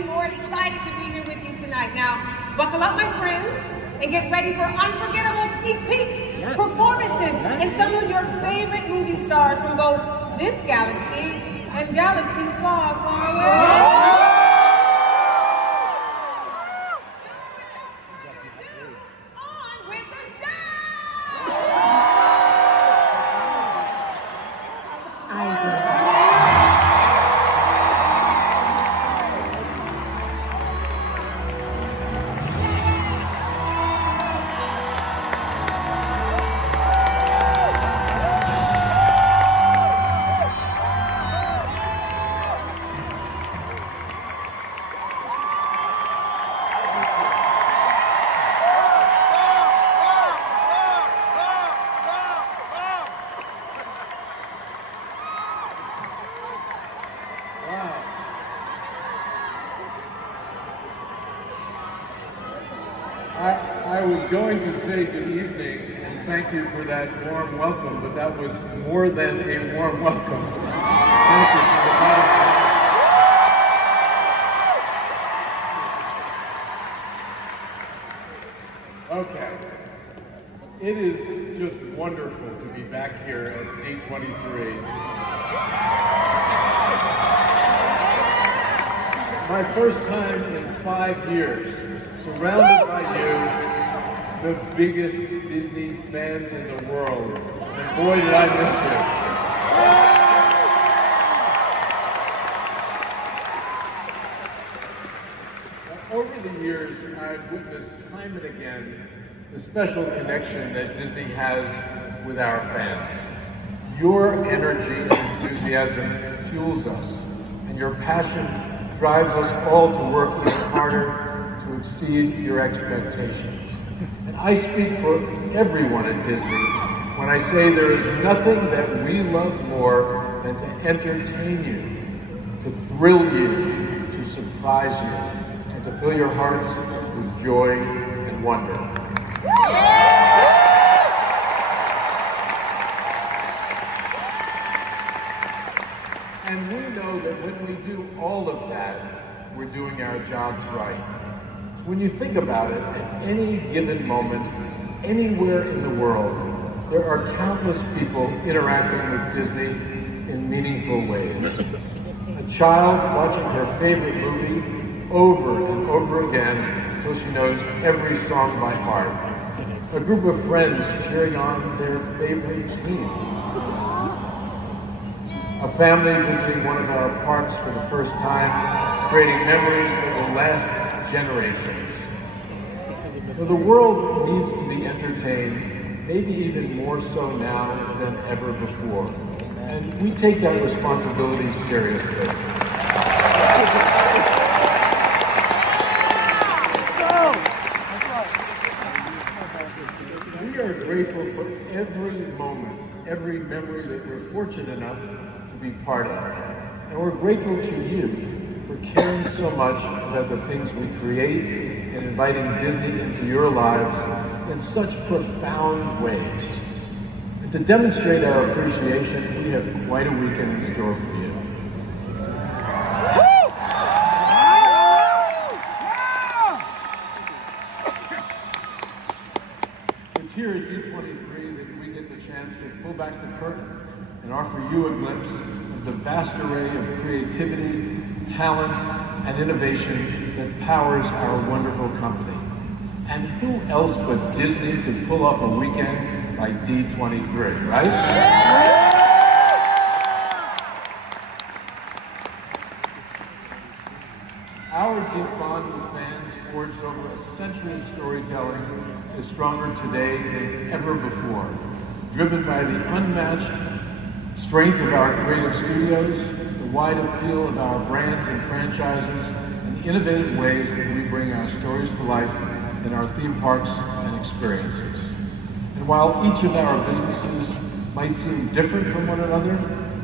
be more excited to be here with you tonight. Now, buckle up, my friends, and get ready for unforgettable sneak peeks, performances, and some of your favorite movie stars from both this galaxy and galaxies far, far away. I was going to say good evening and thank you for that warm welcome, but that was more than a warm welcome. Thank you for the bottom. Okay. It is just wonderful to be back here at D23. My first time in 5 years, surrounded by you, the biggest Disney fans in the world. And boy, did I miss you. Over the years, I've witnessed time and again the special connection that Disney has with our fans. Your energy and enthusiasm fuels us, and your passion drives us all to work even harder to exceed your expectations. And I speak for everyone at Disney when I say there is nothing that we love more than to entertain you, to thrill you, to surprise you, and to fill your hearts with joy and wonder. And we know that when we do all of that, we're doing our jobs right. When you think about it, at any given moment, anywhere in the world, there are countless people interacting with Disney in meaningful ways. A child watching her favorite movie over and over again until she knows every song by heart. A group of friends cheering on their favorite team. A family visiting one of our parks for the first time, creating memories that will last generations. So the world needs to be entertained, maybe even more so now than ever before. And we take that responsibility seriously. We are grateful for every moment, every memory that we're fortunate enough to be part of. And we're grateful to you for caring so much about the things we create and inviting Disney into your lives in such profound ways. And to demonstrate our appreciation, we have quite a weekend in store for you. It's here at D23 that we get the chance to pull back the curtain and offer you a glimpse of the vast array of creativity, talent, and innovation that powers our wonderful company. And who else but Disney could pull off a weekend like D23, right? Our deep bond with fans forged over a century of storytelling is stronger today than ever before, driven by the unmatched strength of our creative studios, the wide appeal of our brands and franchises, and the innovative ways that we bring our stories to life in our theme parks and experiences. And while each of our businesses might seem different from one another,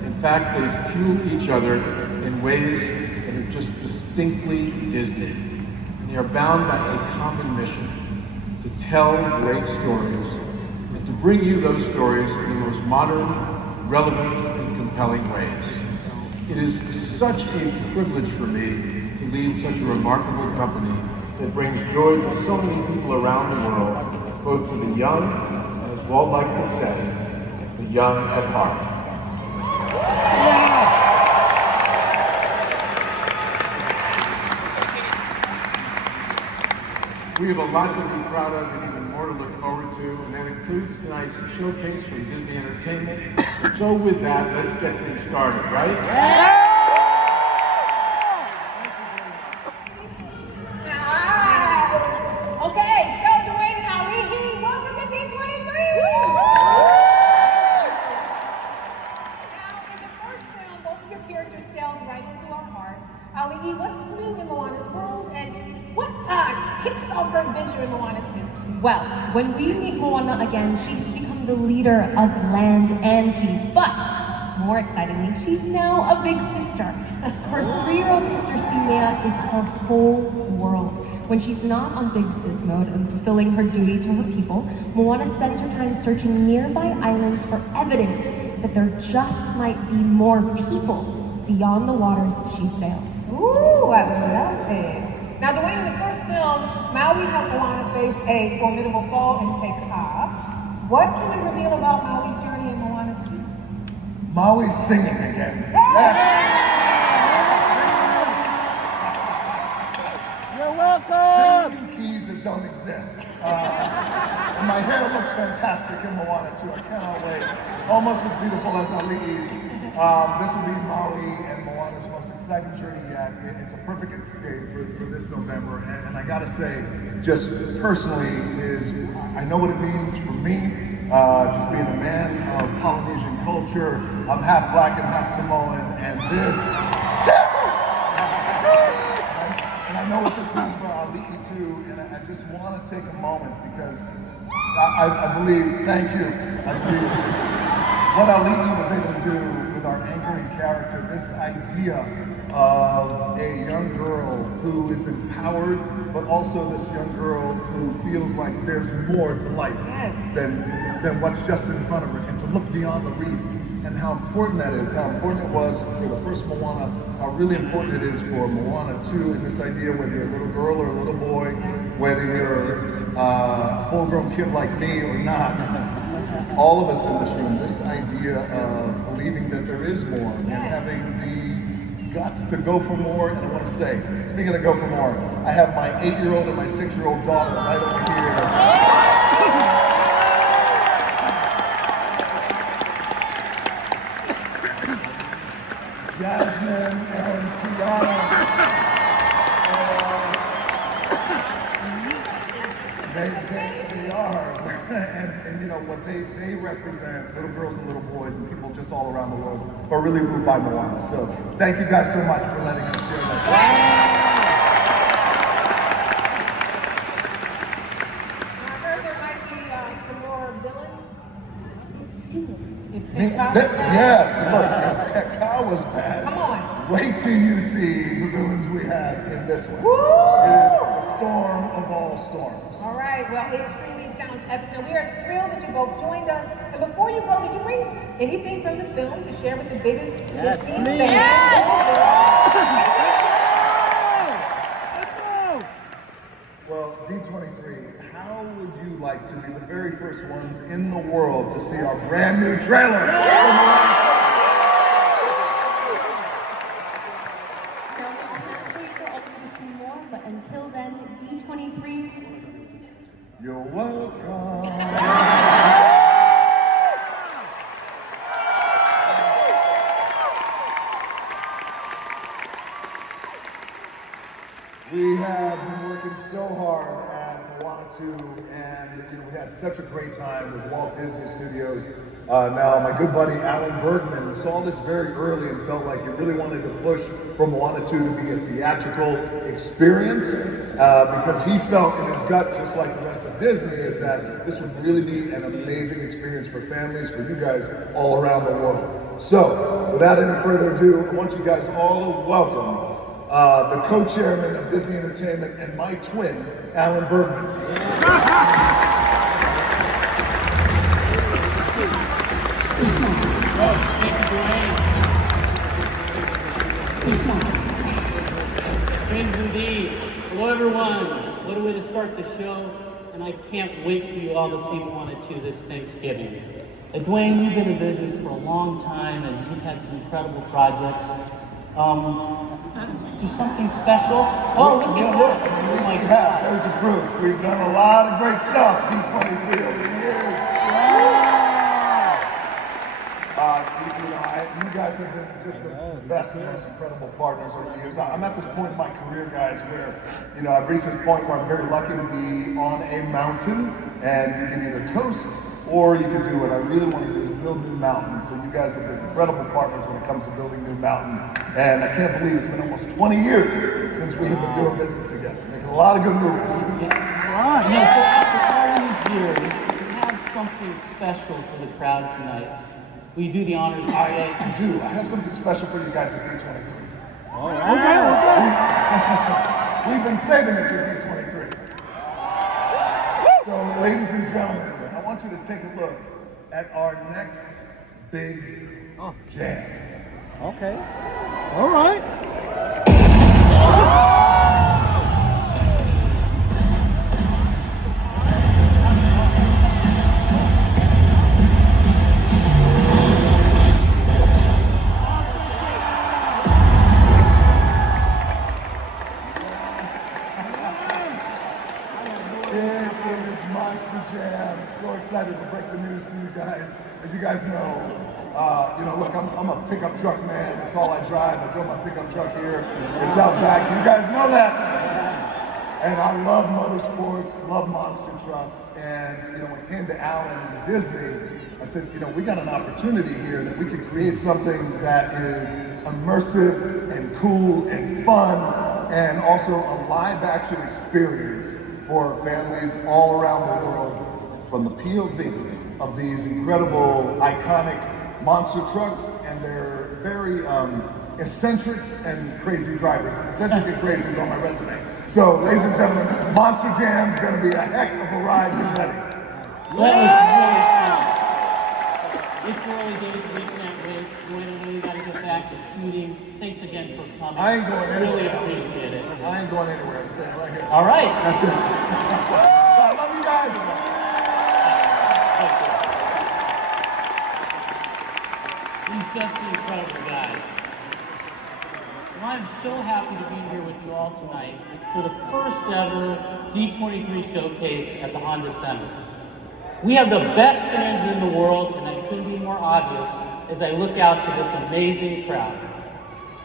in fact, they fuel each other in ways that are just distinctly Disney. And they are bound by a common mission to tell great stories and to bring you those stories in the most modern, relevant, and compelling ways. It is such a privilege for me to to lead such a remarkable company that brings joy to so many people around the world, both to the young, and as Walt liked to say, the young at heart. We have a lot to be proud of and even more to look forward to, and that includes tonight's showcase from Disney Entertainment. And so with that, let's get things started, right? Yeah. Okay, so Dwayne and Ali, welcome to D23! Now, in the first film, both of your characters sailed right into our hearts. Ali, what's new in Moana's world, and what kicks off her adventure in Moana 2? Well, when we meet Moana again, she has become the leader of land and sea. But, more excitingly, she's now a big sister. Her 3-year-old sister, Simea, is her whole world. When she's not on big sis mode and fulfilling her duty to her people, Moana spends her time searching nearby islands for evidence that there just might be more people beyond the waters she sailed. Ooh, I love it. Now, Dwayne, in the first film, Maui helped Moana face a formidable fall and take off. What can you reveal about Maui's journey in Moana 2? Maui's singing again. You're welcome! Singing keys that don't exist. And my hair looks fantastic in Moana 2. I cannot wait. Almost as beautiful as Ali'i's. This will be Maui and Moana's most exciting journey yet. It's a perfect escape for this November. And I gotta say, just personally, I know what it means for me, just being a man of Polynesian culture. I'm half black and half Samoan, and this, and I know what this means for Ali'i too, and I just want to take a moment because I believe, thank you, I believe what Ali'i was able to do with our anchoring character, this idea of a young girl who is empowered, but also this young girl who feels like there's more to life than what's just in front of her, and to look beyond the reef, and how important that is, how important it was for the first Moana, how really important it is for Moana 2, and this idea whether you're a little girl or a little boy, whether you're a full-grown kid like me or not, all of us in this room, this idea of believing that there is more, and having the guts to go for more. And I want to say, speaking of go for more, I have my 8-year-old and my 6-year-old daughter right over here. Jasmine and Tiana. They are, and you know what they represent, little girls and little boys and people just all around the world are really moved by Moana. So thank you guys so much for letting us share that. I heard there might be some more villains. Yes, look, Tech Cow was bad. Come on. Wait till you see the villains we have in this one. Woo! It is the storm of all storms. All right, well, it truly sounds epic, and we are thrilled that you both joined us. And before you go, did you bring anything from the film to share with the biggest Disney fans? Well, D23, how would you like to be the very first ones in the world to see our brand new trailer? Now we all can't wait for all of you to see more, but until then, D23. You're welcome. We have been working so hard at Moana 2, and we had such a great time with Walt Disney Studios. Now, my good buddy Alan Bergman saw this very early and felt like he really wanted to push for Moana 2 to be a theatrical experience, because he felt in his gut, just like the rest of Disney, is that this would really be an amazing experience for families, for you guys all around the world. So, without any further ado, I want you guys all to welcome the co-chairman of Disney Entertainment and my twin, Alan Bergman. Thank everyone. What a way to start the show. And I can't wait for you all to see Moana 2 this Thanksgiving. Dwayne, you've been in business for a long time and you've had some incredible projects. Do something special? Oh, look at that. Oh my God. There's a proof. We've done a lot of great stuff, D23, over the years. You guys have been just the best and most incredible partners over the years. I'm at this point in my career, guys, where, I've reached this point where I'm very lucky to be on a mountain, and you can either coast or you can do what I really want to do, is build new mountains. So you guys have been incredible partners when it comes to building new mountain. And I can't believe it's been almost 20 years since we have been doing business together, making a lot of good moves. Yeah, so after all these years, we have something special for the crowd tonight. Will you do the honors today? I do. I have something special for you guys at D23. All right. We've been saving it for D23. So, ladies and gentlemen, I want you to take a look at our next big jam. Okay. All right. So excited to break the news to you guys. As you guys know, look, I'm a pickup truck man. That's all I drive. I drove my pickup truck here. It's out back. You guys know that. And I love motorsports, love monster trucks. And, when it came to Alan and Disney, I said, we got an opportunity here that we could create something that is immersive and cool and fun, and also a live action experience for families all around the world, from the POV of these incredible, iconic monster trucks and their very eccentric and crazy drivers. Eccentric and crazy is on my resume. So, ladies and gentlemen, Monster Jam's gonna be a heck of a ride. Get ready. That was really fun. It's early days, we can't wait. Dwayne, I know you gotta get back to shooting. Thanks again for coming. I ain't going anywhere. Really appreciate it. I ain't going anywhere. I'm staying right here. All right. That's it. I love you guys. He's just an incredible guy. Well, I'm so happy to be here with you all tonight for the first ever D23 showcase at the Honda Center. We have the best fans in the world, and that couldn't be more obvious as I look out to this amazing crowd.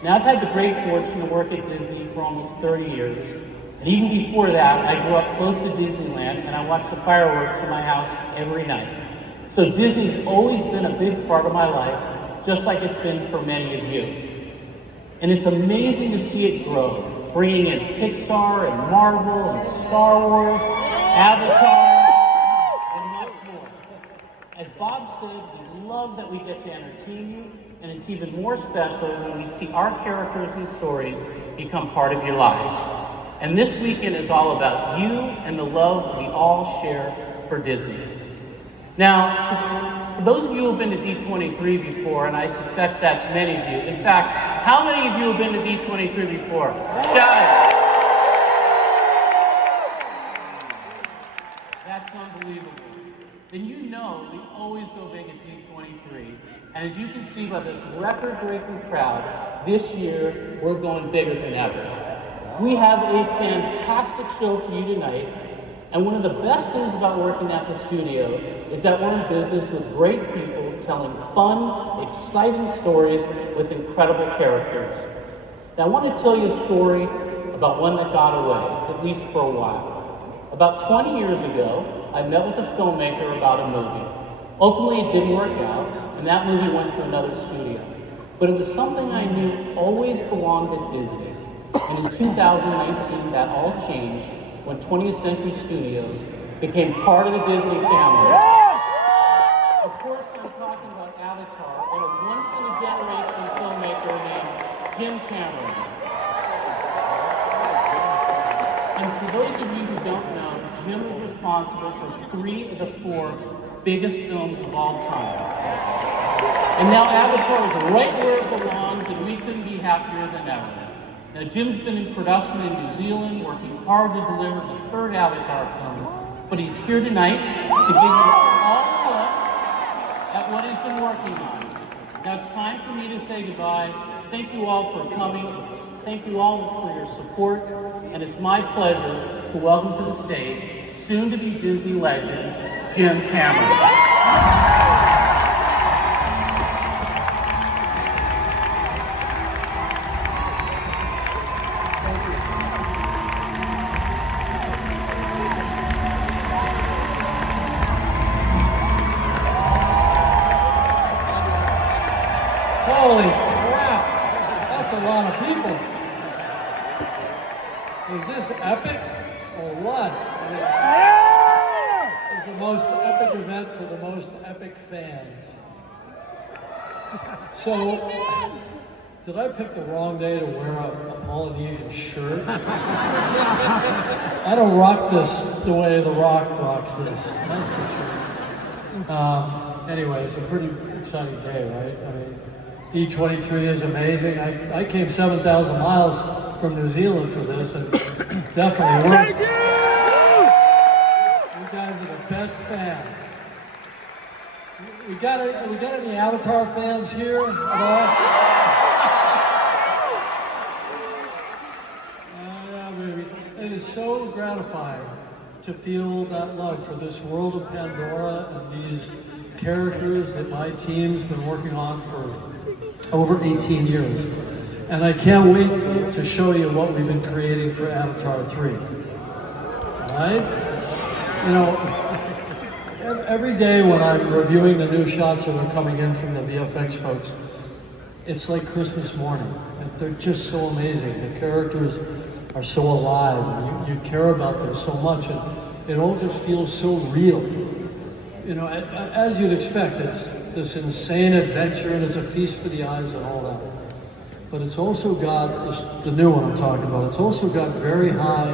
Now, I've had the great fortune to work at Disney for almost 30 years. And even before that, I grew up close to Disneyland, and I watched the fireworks from my house every night. So Disney's always been a big part of my life, just like it's been for many of you. And it's amazing to see it grow, bringing in Pixar and Marvel and Star Wars, Avatar, and much more. As Bob said, we love that we get to entertain you, and it's even more special when we see our characters and stories become part of your lives. And this weekend is all about you and the love we all share for Disney. Now, for those of you who have been to D23 before, and I suspect that's many of you, in fact, how many of you have been to D23 before? Shout it. That's unbelievable. Then you know we always go big at D23. And as you can see by this record-breaking crowd, this year we're going bigger than ever. We have a fantastic show for you tonight, and one of the best things about working at the studio is that we're in business with great people telling fun, exciting stories with incredible characters. Now I want to tell you a story about one that got away, at least for a while. About 20 years ago, I met with a filmmaker about a movie. Ultimately, it didn't work out, and that movie went to another studio. But it was something I knew always belonged at Disney. And in 2019, that all changed when 20th Century Studios became part of the Disney family. Of course, I'm talking about Avatar and a once-in-a-generation filmmaker named Jim Cameron. And for those of you who don't know, Jim is responsible for 3 of the 4 biggest films of all time. And now Avatar is right where it belongs, and we couldn't be happier than ever. Now, Jim's been in production in New Zealand, working hard to deliver the third Avatar film, but he's here tonight to give you all a look at what he's been working on. Now it's time for me to say goodbye. Thank you all for coming. Thank you all for your support, and it's my pleasure to welcome to the stage soon-to-be Disney legend, Jim Cameron. Holy crap! That's a lot of people. Is this epic or what? It's the most epic event for the most epic fans. So, did I pick the wrong day to wear a Polynesian shirt? I don't rock this the way The Rock rocks this, that's for sure. Anyway, it's a pretty exciting day, right? I mean, D23 is amazing. I came 7,000 miles from New Zealand for this, and definitely worth it. You guys are the best fans. We got any Avatar fans here at all? Yeah, baby. It is so gratifying to feel that love for this world of Pandora and these characters that my team's been working on for over 18 years. And I can't wait to show you what we've been creating for Avatar 3. All right? You know, every day when I'm reviewing the new shots that are coming in from the VFX folks, it's like Christmas morning. They're just so amazing. The characters are so alive, and you care about them so much, and it all just feels so real. You know, as you'd expect, it's this insane adventure, and it's a feast for the eyes and all that. But it's also got, the new one I'm talking about, it's also got very high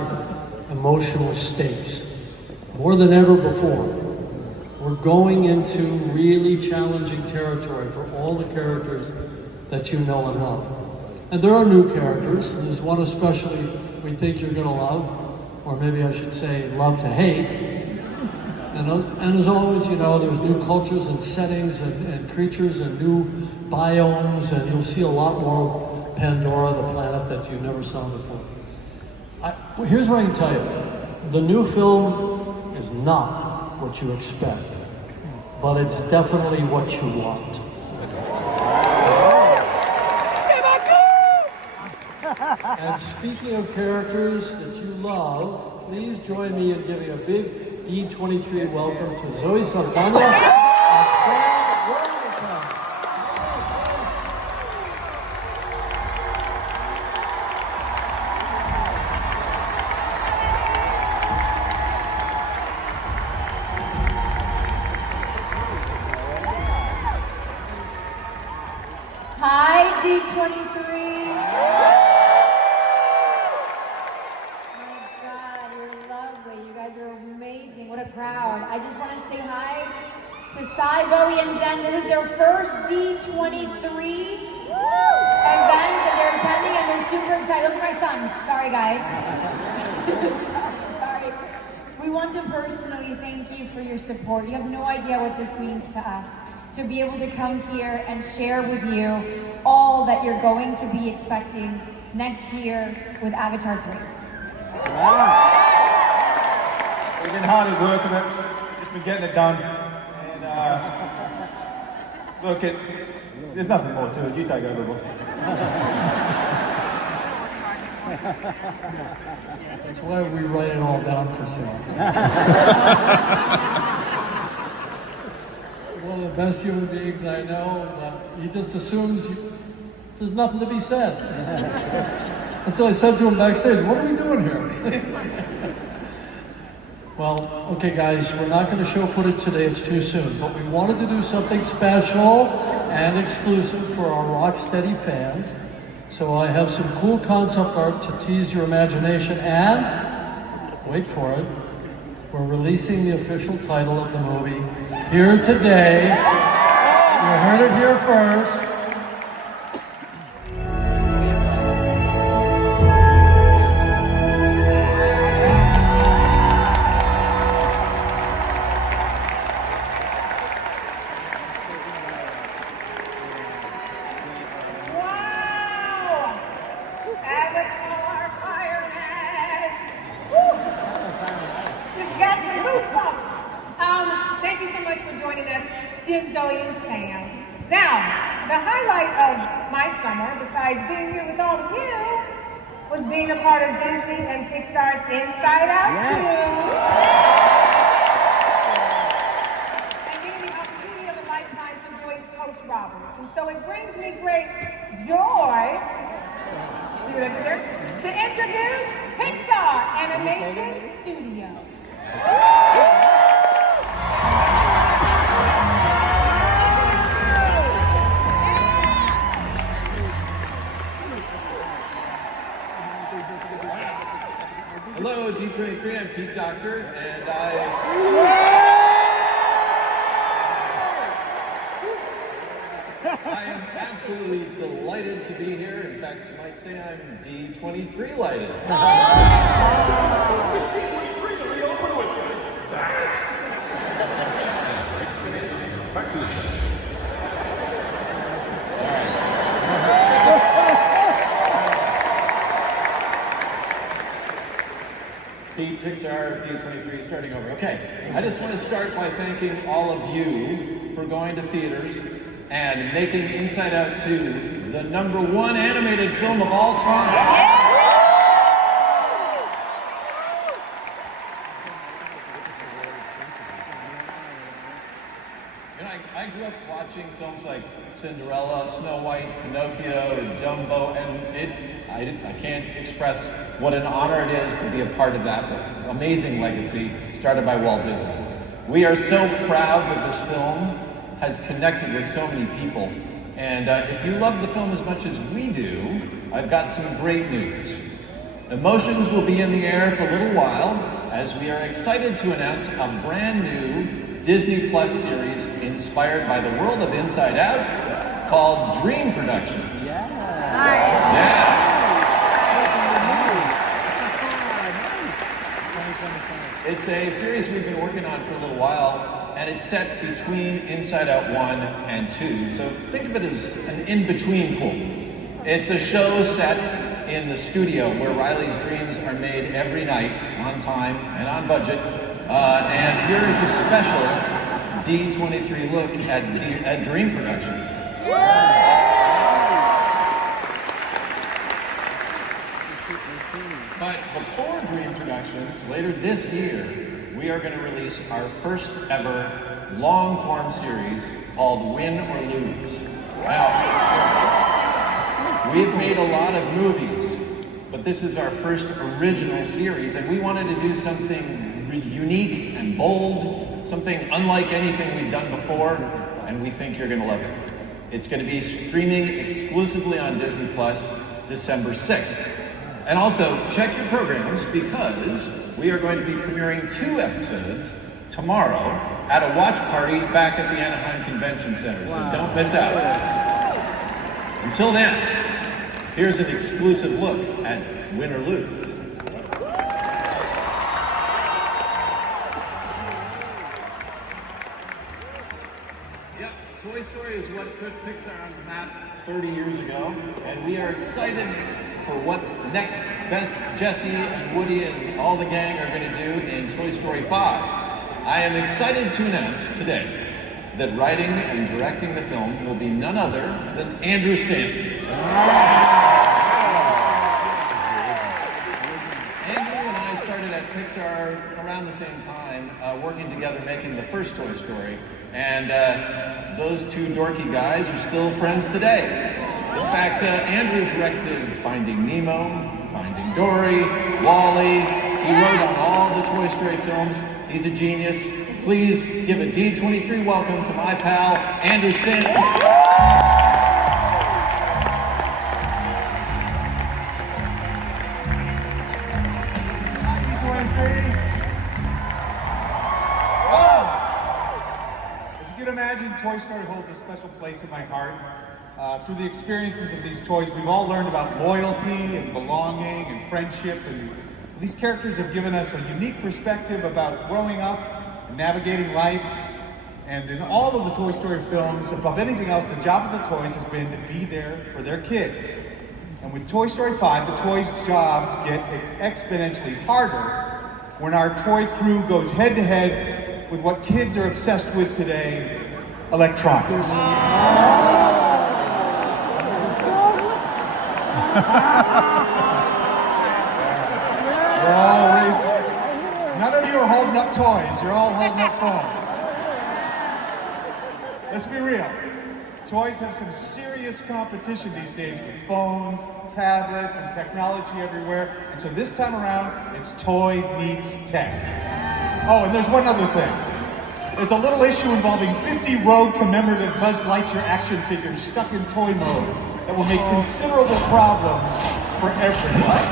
emotional stakes, more than ever before. We're going into really challenging territory for all the characters that you know and love. And there are new characters. There's one especially we think you're gonna love, or maybe I should say love to hate. And as always, you know, there's new cultures and settings and creatures and new biomes, and you'll see a lot more Pandora, the planet that you never saw before. Here's what I can tell you. The new film is not what you expect, but it's definitely what you want. And speaking of characters that you love, please join me in giving a big D23 welcome to Zoe Saldana and Sam Worthington. Hi, D23. What a crowd. I just want to say hi to Sai, Bowie, and Zen. This is their first D23 event that they're attending, and they're super excited. Those are my sons. Sorry, guys. Sorry. We want to personally thank you for your support. You have no idea what this means to us, to be able to come here and share with you all that you're going to be expecting next year with Avatar 3. Wow. We've been hard at work on it, just been getting it done, and look, there's nothing more to it, you take over, boss. That's why we write it all down for Sam. One of the best human beings I know, but he just assumes there's nothing to be said. Until I said to him backstage, what are we doing here? Well, okay guys, we're not going to show footage today, it's too soon, but we wanted to do something special and exclusive for our Rocksteady fans. So I have some cool concept art to tease your imagination, and, wait for it, we're releasing the official title of the movie here today. You heard it here first. highlight of my summer, besides being here with all of you, was being a part of Disney and Pixar's Inside Out 2. And getting the opportunity of a lifetime to voice Coach Roberts. And so it brings me great joy, see what I did there? To introduce Pixar Animation Studio. Hello, D23, I'm Pete Doctor, and I am absolutely delighted to be here. In fact, you might say I'm D23 lighted. D23 to reopen with that. Back to the show. Pete, Pixar, D23, starting over. Okay, I just want to start by thanking all of you for going to theaters and making Inside Out 2 the #1 animated film of all time. I grew up watching films like Cinderella, Snow White, Pinocchio, Dumbo, and I can't express what an honor it is to be a part of that amazing legacy started by Walt Disney. We are so proud that this film has connected with so many people. And if you love the film as much as we do, I've got some great news. Emotions will be in the air for a little while as we are excited to announce a brand new Disney Plus series inspired by the world of Inside Out called Dream Productions. Yeah. It's a series we've been working on for a little while, and it's set between Inside Out 1 and 2, so think of it as an in-between pool. It's a show set in the studio where Riley's dreams are made every night, on time and on budget, and here is a special D23 look at Dream Productions. But before Dream Productions, later this year, we are going to release our first ever long-form series called Win or Lose. Now, we've made a lot of movies, but this is our first original series, and we wanted to do something unique and bold, something unlike anything we've done before, and we think you're going to love it. It's going to be streaming exclusively on Disney Plus December 6th. And also, check your programs because we are going to be premiering 2 episodes tomorrow at a watch party back at the Anaheim Convention Center, so don't miss out. Until then, here's an exclusive look at Win or Lose. Yep, Toy Story is what put Pixar on the map 30 years ago, and we are excited for what next Jesse and Woody and all the gang are going to do in Toy Story 5. I am excited to announce today that writing and directing the film will be none other than Andrew Stanton. Andrew and I started at Pixar around the same time, working together making the first Toy Story, and those 2 dorky guys are still friends today. In fact, Andrew directed Finding Nemo, Finding Dory, WALL-E. He wrote on all the Toy Story films. He's a genius. Please give a D23 welcome to my pal, Andrew Stanton. Hi, D23. Oh! As you can imagine, Toy Story holds a special place in my heart. Through the experiences of these toys, we've all learned about loyalty and belonging and friendship, and these characters have given us a unique perspective about growing up and navigating life. And in all of the Toy Story films, above anything else, the job of the toys has been to be there for their kids. And with Toy Story 5, the toys' jobs get exponentially harder when our toy crew goes head-to-head with what kids are obsessed with today, electronics. You're all raising. None of you are holding up toys. You're all holding up phones. Let's be real. Toys have some serious competition these days with phones, tablets, and technology everywhere. And so this time around, it's toy meets tech. Oh, and there's one other thing. There's a little issue involving 50 Rogue commemorative Buzz Lightyear action figures stuck in toy mode that will make considerable problems for everyone.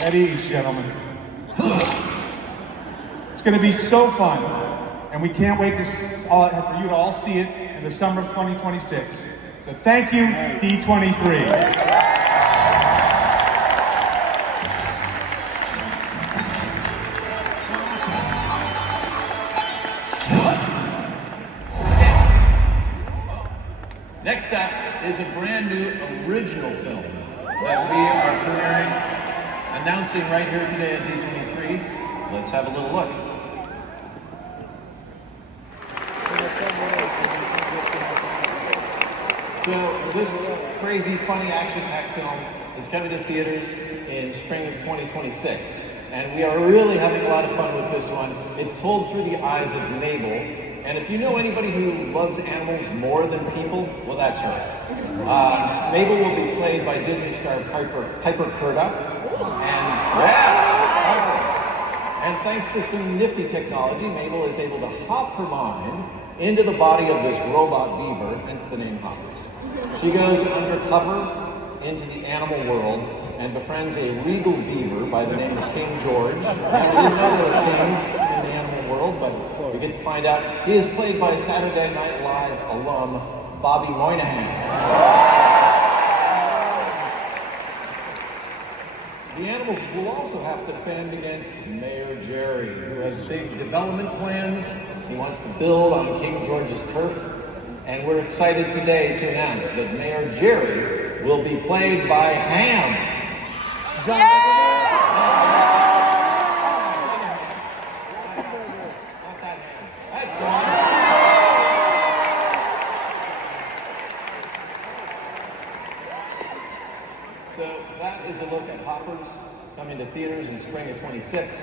At ease, gentlemen. It's going to be so fun, and we can't wait for you to all see it in the summer of 2026. So thank you, D23. Next up is a brand new original film that we are premiering, announcing right here today at D23. Let's have a little look. So this crazy, funny, action-packed film is coming to theaters in spring of 2026. And we are really having a lot of fun with this one. It's told through the eyes of Mabel. And if you know anybody who loves animals more than people, well, that's her. Mabel will be played by Disney star Piper Curda. And thanks to some nifty technology, Mabel is able to hop her mind into the body of this robot beaver, hence the name Hoppers. She goes undercover into the animal world and befriends a regal beaver by the name of King George. Now, we didn't know there were kings in the animal world, but we get to find out he is played by Saturday Night Live alum Bobby Moynihan. The animals will also have to fend against Mayor Jerry, who has big development plans. He wants to build on King George's turf. And we're excited today to announce that Mayor Jerry will be played by Ham. So that is a look at Hoppers coming to theaters in spring of 26.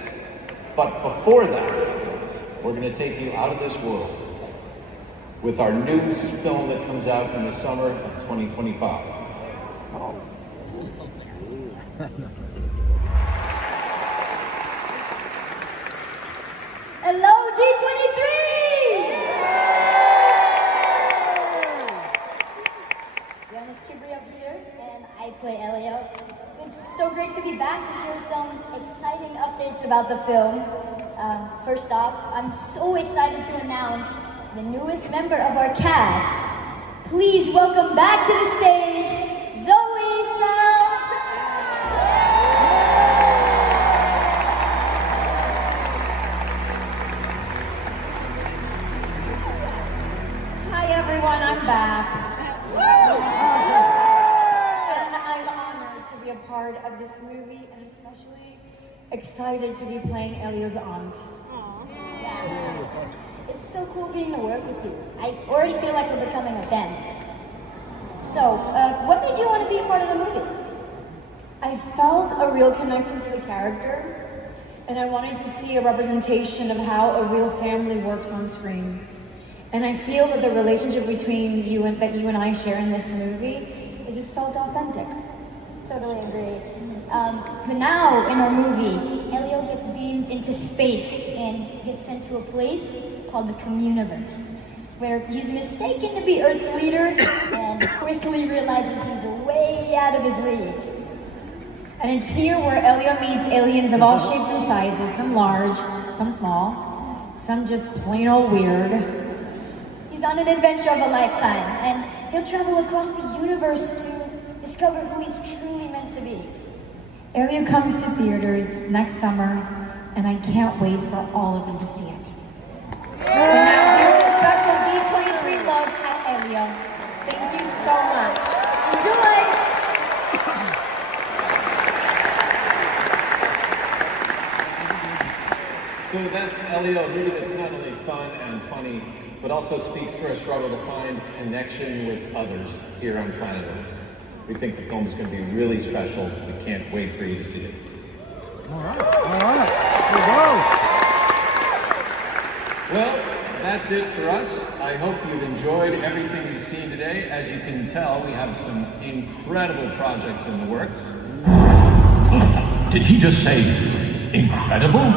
But before that, we're going to take you out of this world with our new film that comes out in the summer of 2025. Hello, D23! Jonas Kibri up here, and I play Elio. It's so great to be back to share some exciting updates about the film. First off, I'm so excited to announce the newest member of our cast. Please welcome back to the stage, Zoe Saldana. Hi everyone, I'm back. And I'm honored to be a part of this movie and especially excited to be playing Elio's aunt. Yeah. It's so cool being to work with you. I already feel like we're becoming a family. So, what made you want to be a part of the movie? I felt a real connection to the character, and I wanted to see a representation of how a real family works on screen. And I feel that the relationship between you and I share in this movie, it just felt authentic. Totally agree. But now, in our movie, Elio gets beamed into space and gets sent to a place called the Communiverse, where he's mistaken to be Earth's leader and quickly realizes he's way out of his league. And it's here where Elio meets aliens of all shapes and sizes, some large, some small, some just plain old weird. He's on an adventure of a lifetime, and he'll travel across the universe to discover who he's truly meant to be. Elio comes to theaters next summer, and I can't wait for all of you to see it. So now here's a special D23 love at Elio. Thank you so much. Enjoy! So that's Elio, a movie that's not only fun and funny, but also speaks to our struggle to find connection with others here on planet Earth. We think the film is going to be really special. We can't wait for you to see it. All right. Here we go. Well, that's it for us. I hope you've enjoyed everything you've seen today. As you can tell, we have some incredible projects in the works. Did he just say incredible?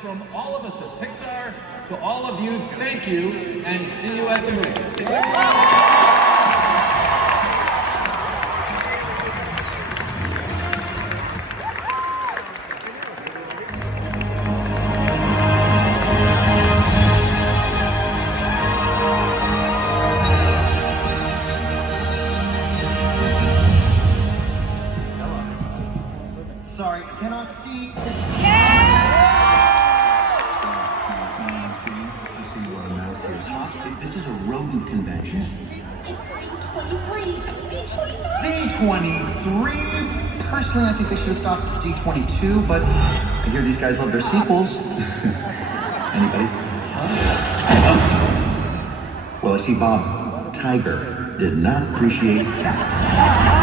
From all of us at Pixar, to all of you, thank you, and see you at the movie. Sorry, I cannot see. This is a rodent convention. It's Z23. Z23? Personally, I think they should have stopped at Z22, but I hear these guys love their sequels. Anybody? Well, I see Bob Tiger did not appreciate that.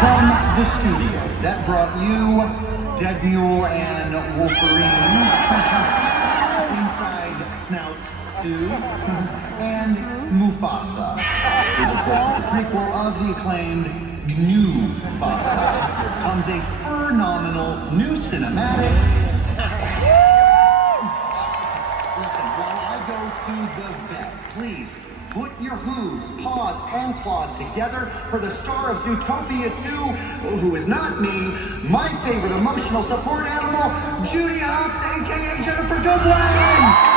From the studio that brought you Dead Mule and Wolverine. Inside Snout 2. And Mufasa, which of course is the prequel of the acclaimed new Mufasa, comes a phenomenal new cinematic. Listen, while I go to the vet, please put your hooves, paws, and claws together for the star of Zootopia 2, who is not me, my favorite emotional support animal, Judy Hopps, aka Jennifer Goodwin!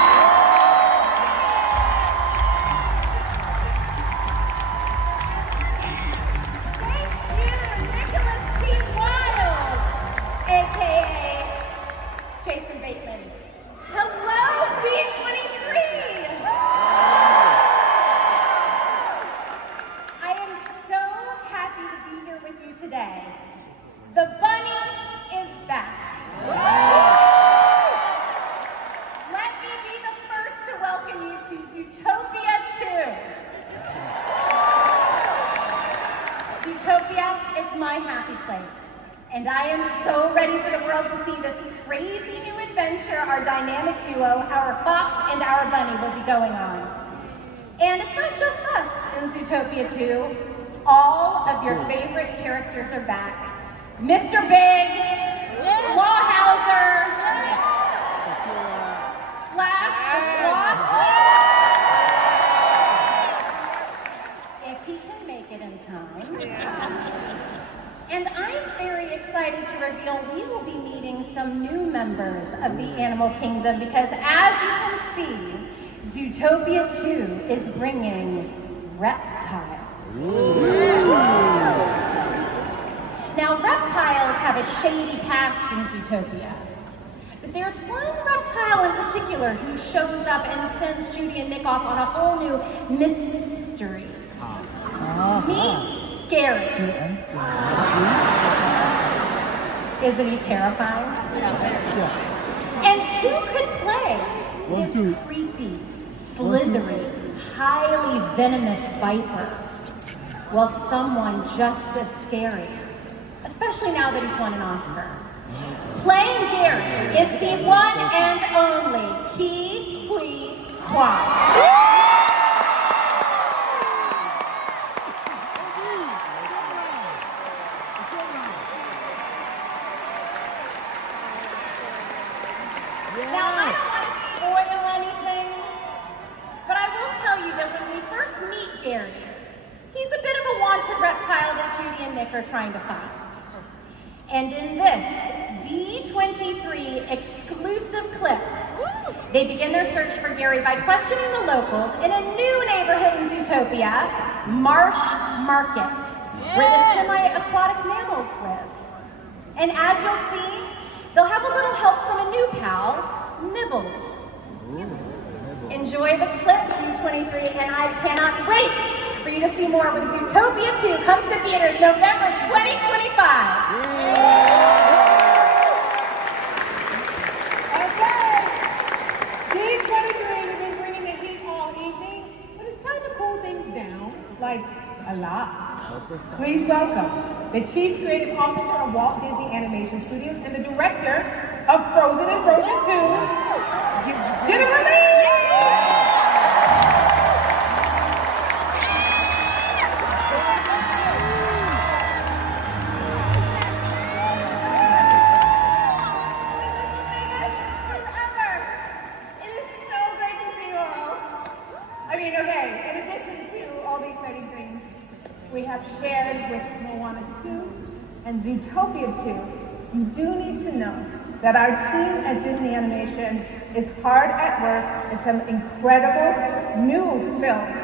And I am so ready for the world to see this crazy new adventure our dynamic duo, our fox and our bunny, will be going on. And it's not just us in Zootopia 2. All of your favorite characters are back. Mr. Big, Lawhauser, Flash the Sloth, if he can make it in time. And I'm very excited to reveal we will be meeting some new members of the animal kingdom because as you can see, Zootopia 2 is bringing reptiles. Now, reptiles have a shady past in Zootopia. But there's one reptile in particular who shows up and sends Judy and Nick off on a whole new mystery. Meet Gary. Isn't he terrifying? And who could play this creepy, slithery, highly venomous viper? Well, someone just as scary, especially now that he's won an Oscar. Playing Gary is the one and only Ki Hui Kwan. Now, I don't want to spoil anything, but I will tell you that when we first meet Gary, he's a bit of a wanted reptile that Judy and Nick are trying to find. And in this D23 exclusive clip, they begin their search for Gary by questioning the locals in a new neighborhood in Zootopia, Marsh Market, where the semi-aquatic mammals And as you'll see, they'll have a little help from a new pal, Nibbles. Enjoy the clip, D23, and I cannot wait for you to see more when Zootopia 2 comes to theaters November 2025. Okay. D23, we've been bringing the heat all evening, but it's time to cool things down, like a lot. Please welcome the Chief Creative Officer of Walt Disney Animation Studios and the Director of Frozen and Frozen 2, Jennifer Lee! We have shared with Moana 2 and Zootopia 2, you do need to know that our team at Disney Animation is hard at work on some incredible new films.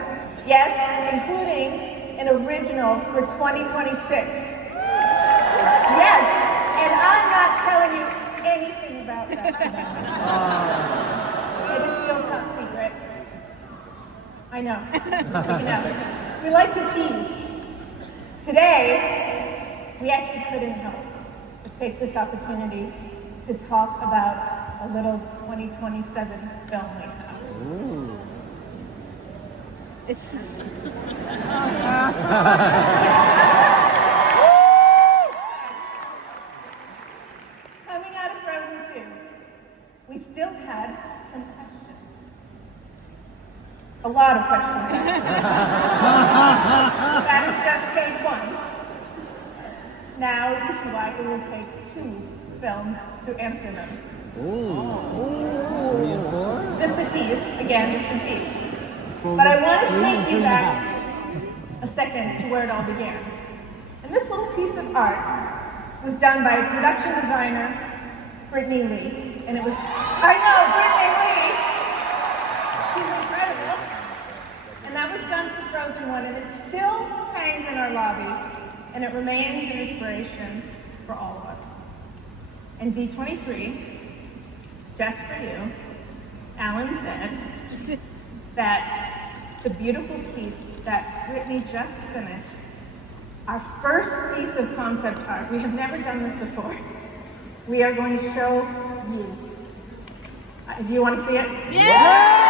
Yes, including an original for 2026. Yes, and I'm not telling you anything about that tonight. It is still top secret. I know. I know. We like to tease. Today, we actually couldn't help but take this opportunity to talk about a little 2027 film we have. Ooh. It's... Coming out of Frozen 2, we still had some questions. A lot of questions. That is just page 1. Now you see why it will take 2 films to answer them. Ooh. Just a tease. Again, just a tease. But I want to take you back a second to where it all began. And this little piece of art was done by production designer Brittany Lee. And it was, I know, Brittany Lee! She's incredible. And that was done for Frozen 1, and it still hangs in our lobby, and it remains an inspiration for all of us. And D23, just for you, Alan said that the beautiful piece that Brittany just finished, our first piece of concept art, we have never done this before, we are going to show you. Do you want to see it? Yeah!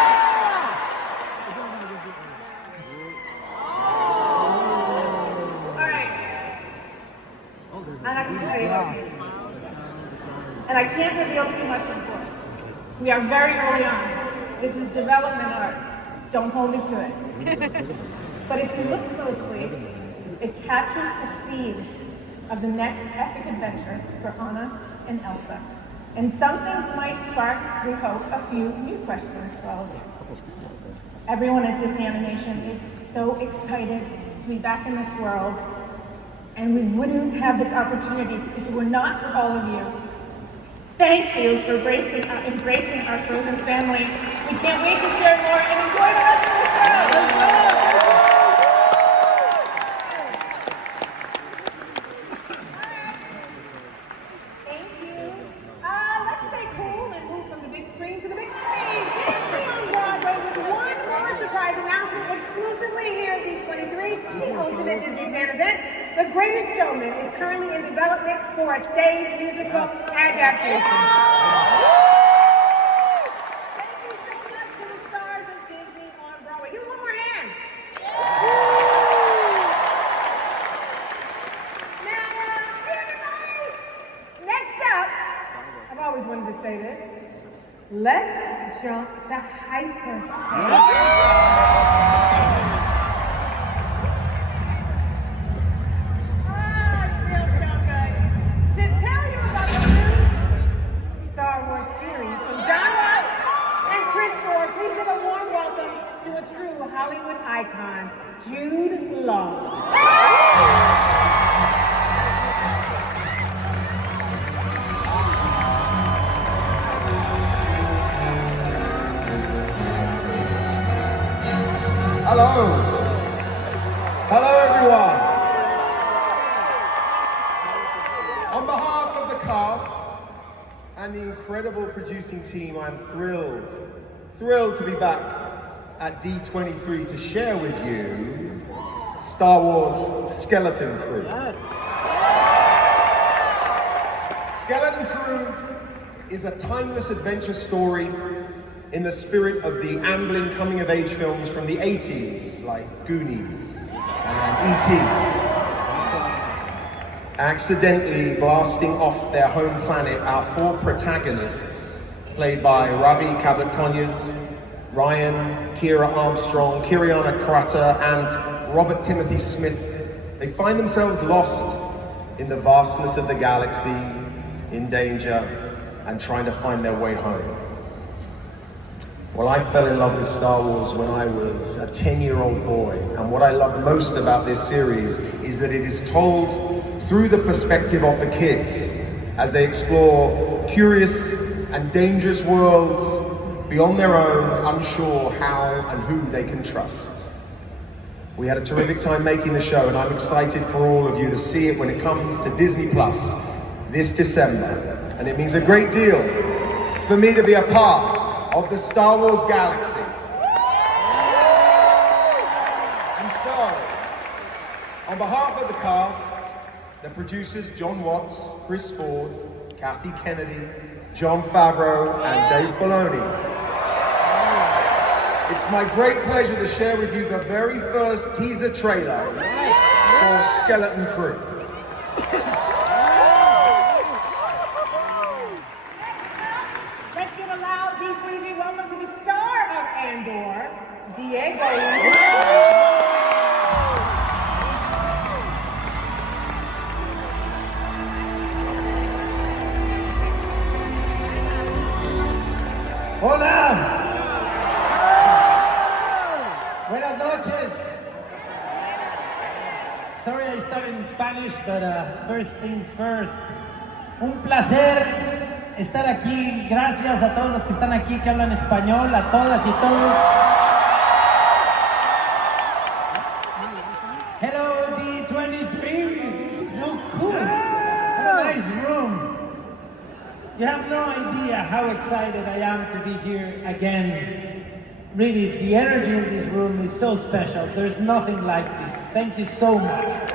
And I can tell you, and I can't reveal too much, of course. We are very early on. This is development art. Don't hold me to it. But if you look closely, it captures the seeds of the next epic adventure for Anna and Elsa. And some things might spark, we hope, a few new questions for all of you. Everyone at Disney Animation is so excited to be back in this world. And we wouldn't have this opportunity if it were not for all of you. Thank you for embracing our Frozen family. We can't wait to share more and enjoy the rest of the show. Thank you. Let's stay cool and move from the big screen to the big screen. Disney on Broadway with one more surprise announcement exclusively here at D23, the ultimate Disney fan event. The Greatest Showman is currently in development for a stage musical adaptation. Thank you so much to the stars of Disney on Broadway. Give one more hand. Now, everybody, next up, I've always wanted to say this, let's jump to hyperspace. To a true Hollywood icon, Jude Law. Hello. Hello, everyone. On behalf of the cast and the incredible producing team, I'm thrilled to be back at D23 to share with you Star Wars Skeleton Crew. Skeleton Crew is a timeless adventure story in the spirit of the ambling coming-of-age films from the 80s, like Goonies and E.T. Accidentally blasting off their home planet, our four protagonists, played by Ravi Kablat-Conyers, Ryan, Kira Armstrong, Kiriana Carter, and Robert Timothy Smith, they find themselves lost in the vastness of the galaxy, in danger, and trying to find their way home. Well, I fell in love with Star Wars when I was a 10-year-old boy, and what I love most about this series is that it is told through the perspective of the kids as they explore curious and dangerous worlds beyond their own, unsure how and who they can trust. We had a terrific time making the show, and I'm excited for all of you to see it when it comes to Disney Plus this December. And it means a great deal for me to be a part of the Star Wars galaxy. And so, on behalf of the cast, the producers John Watts, Chris Ford, Kathy Kennedy, Jon Favreau, and Dave Filoni, it's my great pleasure to share with you the very first teaser trailer for Skeleton Crew. Let's give a loud D23 welcome to the star of Andor, Diego. Hola. Buenas noches. Sorry I started in Spanish, but first things first. Un placer estar aquí. Gracias a todos los que están aquí que hablan español, a todas y todos. Hello D23. This is so cool. What a nice room. You have no idea how excited I am to be here again. Really, the energy in this room is so special. There's nothing like this. Thank you so much.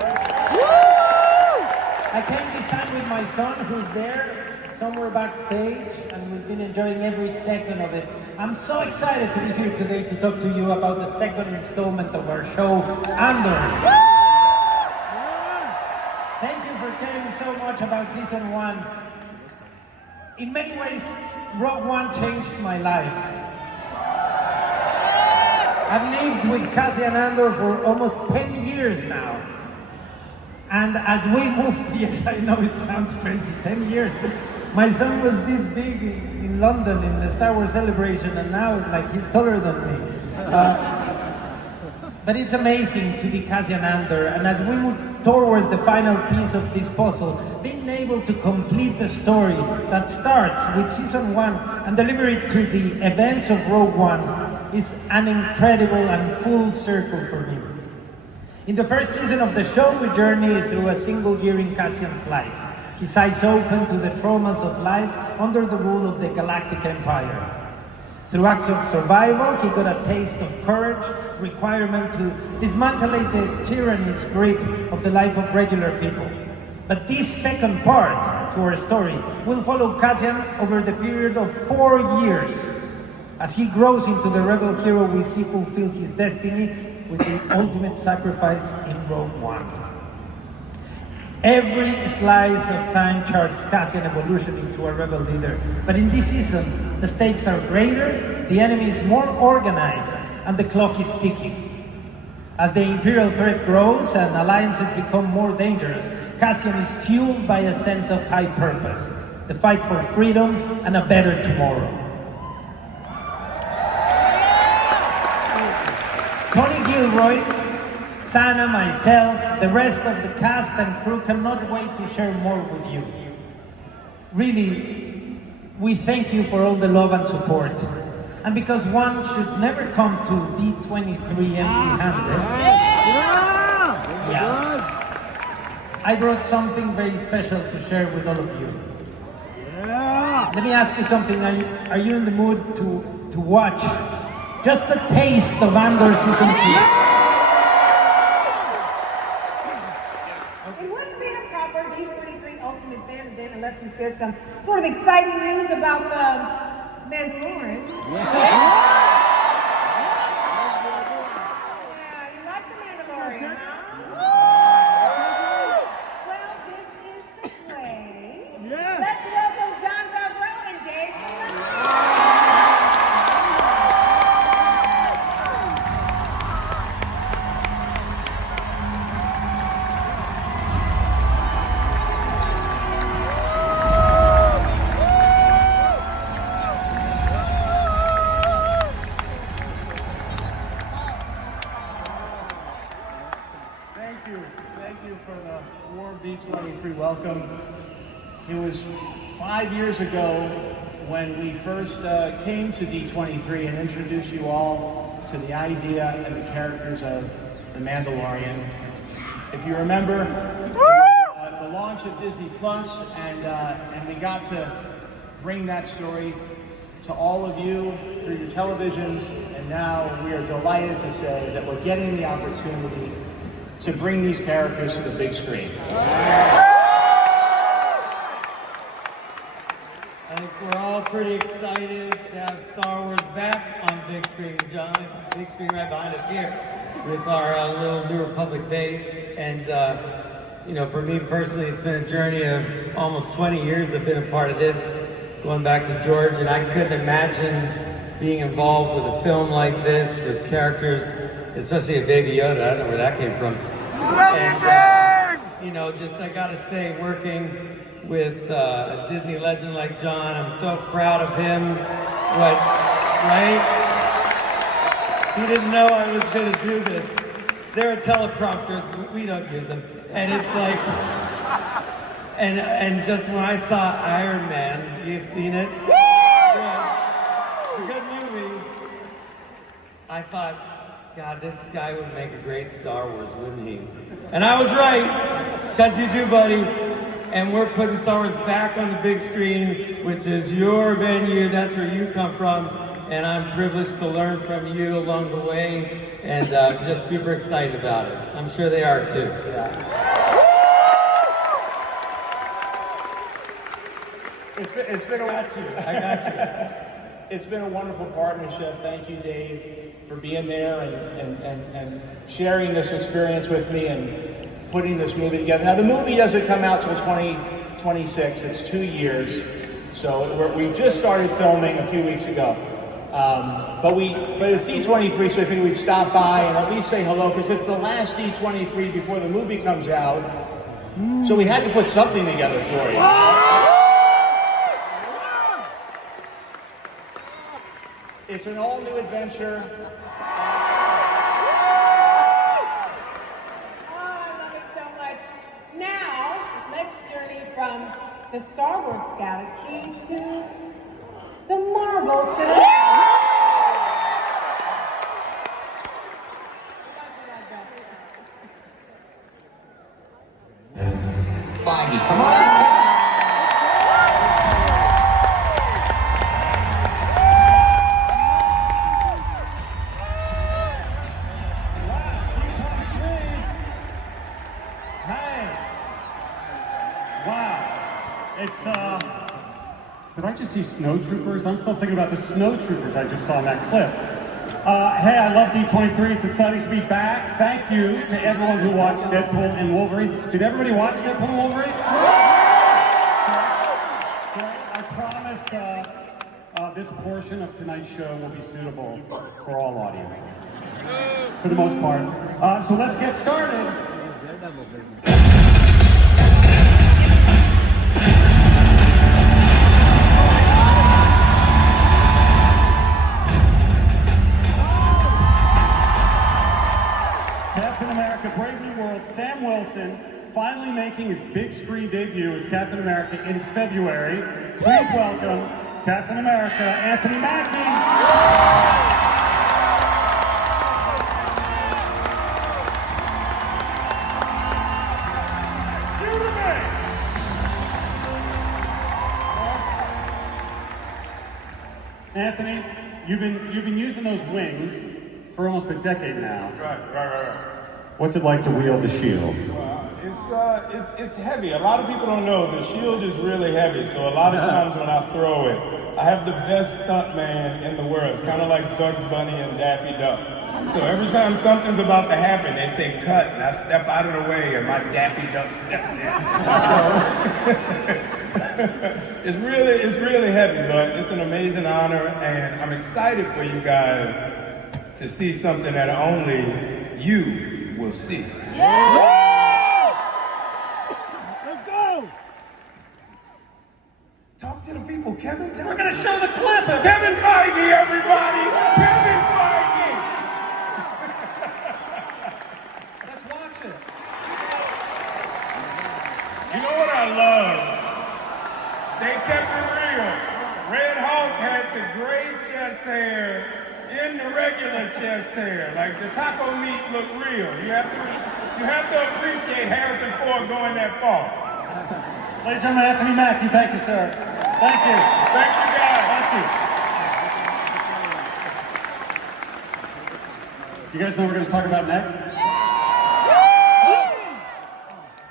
I came this time with my son, who's there somewhere backstage, and we've been enjoying every second of it. I'm so excited to be here today to talk to you about the second installment of our show, Andor. Thank you for caring so much about season 1. In many ways, Rogue One changed my life. I've lived with Cassian Andor for almost 10 years now. And as we moved, yes, I know it sounds crazy, 10 years. My son was this big in London in the Star Wars celebration, and now like he's taller than me. But it's amazing to be Cassian Andor, and as we move towards the final piece of this puzzle, being able to complete the story that starts with season 1 and deliver it to the events of Rogue One is an incredible and full circle for me. In the first season of the show, we journey through a single year in Cassian's life, his eyes open to the traumas of life under the rule of the Galactic Empire. Through acts of survival, he got a taste of courage, requirement to dismantle the tyrannous grip of the life of regular people. But this second part to our story will follow Cassian over the period of 4 years. As he grows into the rebel hero we see fulfill his destiny with the ultimate sacrifice in Rogue One. Every slice of time charts Cassian evolution into a rebel leader, but in this season, the stakes are greater, the enemy is more organized, and the clock is ticking. As the Imperial threat grows and alliances become more dangerous, Cassian is fueled by a sense of high purpose, the fight for freedom and a better tomorrow. Tony Gilroy, Sana, myself, the rest of the cast and crew cannot wait to share more with you. Really, we thank you for all the love and support. And because one should never come to D23 empty-handed, I brought something very special to share with all of you. Yeah. Let me ask you something. Are you in the mood to watch just a taste of Andor Season 2? It wouldn't be a proper D23 Ultimate Fan event unless we shared some sort of exciting news about the Mandalorian. Yeah, you like the Mandalorian, huh? Well, this is the play. Yeah. Let's welcome John Favreau and Dave Thank you for the warm D23 welcome. It was 5 years ago when we first came to D23 and introduced you all to the idea and the characters of The Mandalorian. If you remember, it was the launch of Disney Plus, and we got to bring that story to all of you through your televisions, and now we are delighted to say that we're getting the opportunity to bring these characters to the big screen. I think we're all pretty excited to have Star Wars back on big screen. John, big screen right behind us here with our little New Republic base. And, you know, for me personally, it's been a journey of almost 20 years I've been a part of this, going back to George, and I couldn't imagine being involved with a film like this, with characters, especially a Baby Yoda. I don't know where that came from. And, you know, just I gotta say, working with a Disney legend like John, I'm so proud of him. Right? He didn't know I was gonna do this. There are teleprompters, we don't use them. And it's like, and just when I saw Iron Man, you've seen it? Good movie. I thought, God, this guy would make a great Star Wars, wouldn't he? And I was right, because you do, buddy. And we're putting Star Wars back on the big screen, which is your venue. That's where you come from. And I'm privileged to learn from you along the way. And just super excited about it. I'm sure they are, too. Yeah. It's been a I got you. It's been a wonderful partnership. Thank you, Dave, for being there and sharing this experience with me and putting this movie together. Now, the movie doesn't come out till 2026. It's 2 years. So we just started filming a few weeks ago. But it's D23, so I figured we'd stop by and at least say hello, because it's the last D23 before the movie comes out. So we had to put something together for you. It's an all-new adventure. Oh, I love it so much. Now, let's journey from the Star Wars galaxy to the Marvel Cinematic. Feige, come on! Did I just see snowtroopers? I'm still thinking about the snowtroopers I just saw in that clip. Hey, I love D23. It's exciting to be back. Thank you to everyone who watched Deadpool and Wolverine. Did everybody watch Deadpool and Wolverine? I promise this portion of tonight's show will be suitable for all audiences, for the most part. So let's get started. Captain America Brave New World, Sam Wilson, finally making his big screen debut as Captain America in February. Please welcome Captain America, Anthony Mackie. Anthony, you've been using those wings for almost a decade now. Right. What's it like to wield the shield? It's heavy. A lot of people don't know the shield is really heavy. So a lot of times when I throw it, I have the best stunt man in the world. It's kind of like Bugs Bunny and Daffy Duck. So every time something's about to happen, they say cut, and I step out of the way, and my Daffy Duck steps in. It's really heavy, but it's an amazing honor, and I'm excited for you guys to see something that only you will see. Let's go! Talk to the people, Kevin. We're gonna show the clip of Kevin Feige, everybody! Kevin Feige! Let's watch it. You know what I love? They kept it real. Red Hulk had the gray chest hair in the regular chest hair. Like the taco meat looked real. You have to appreciate Harrison Ford going that far. Ladies and gentlemen, Anthony Mackie, thank you, sir. Thank you. Thank you, guys. Thank you. You guys know what we're going to talk about next?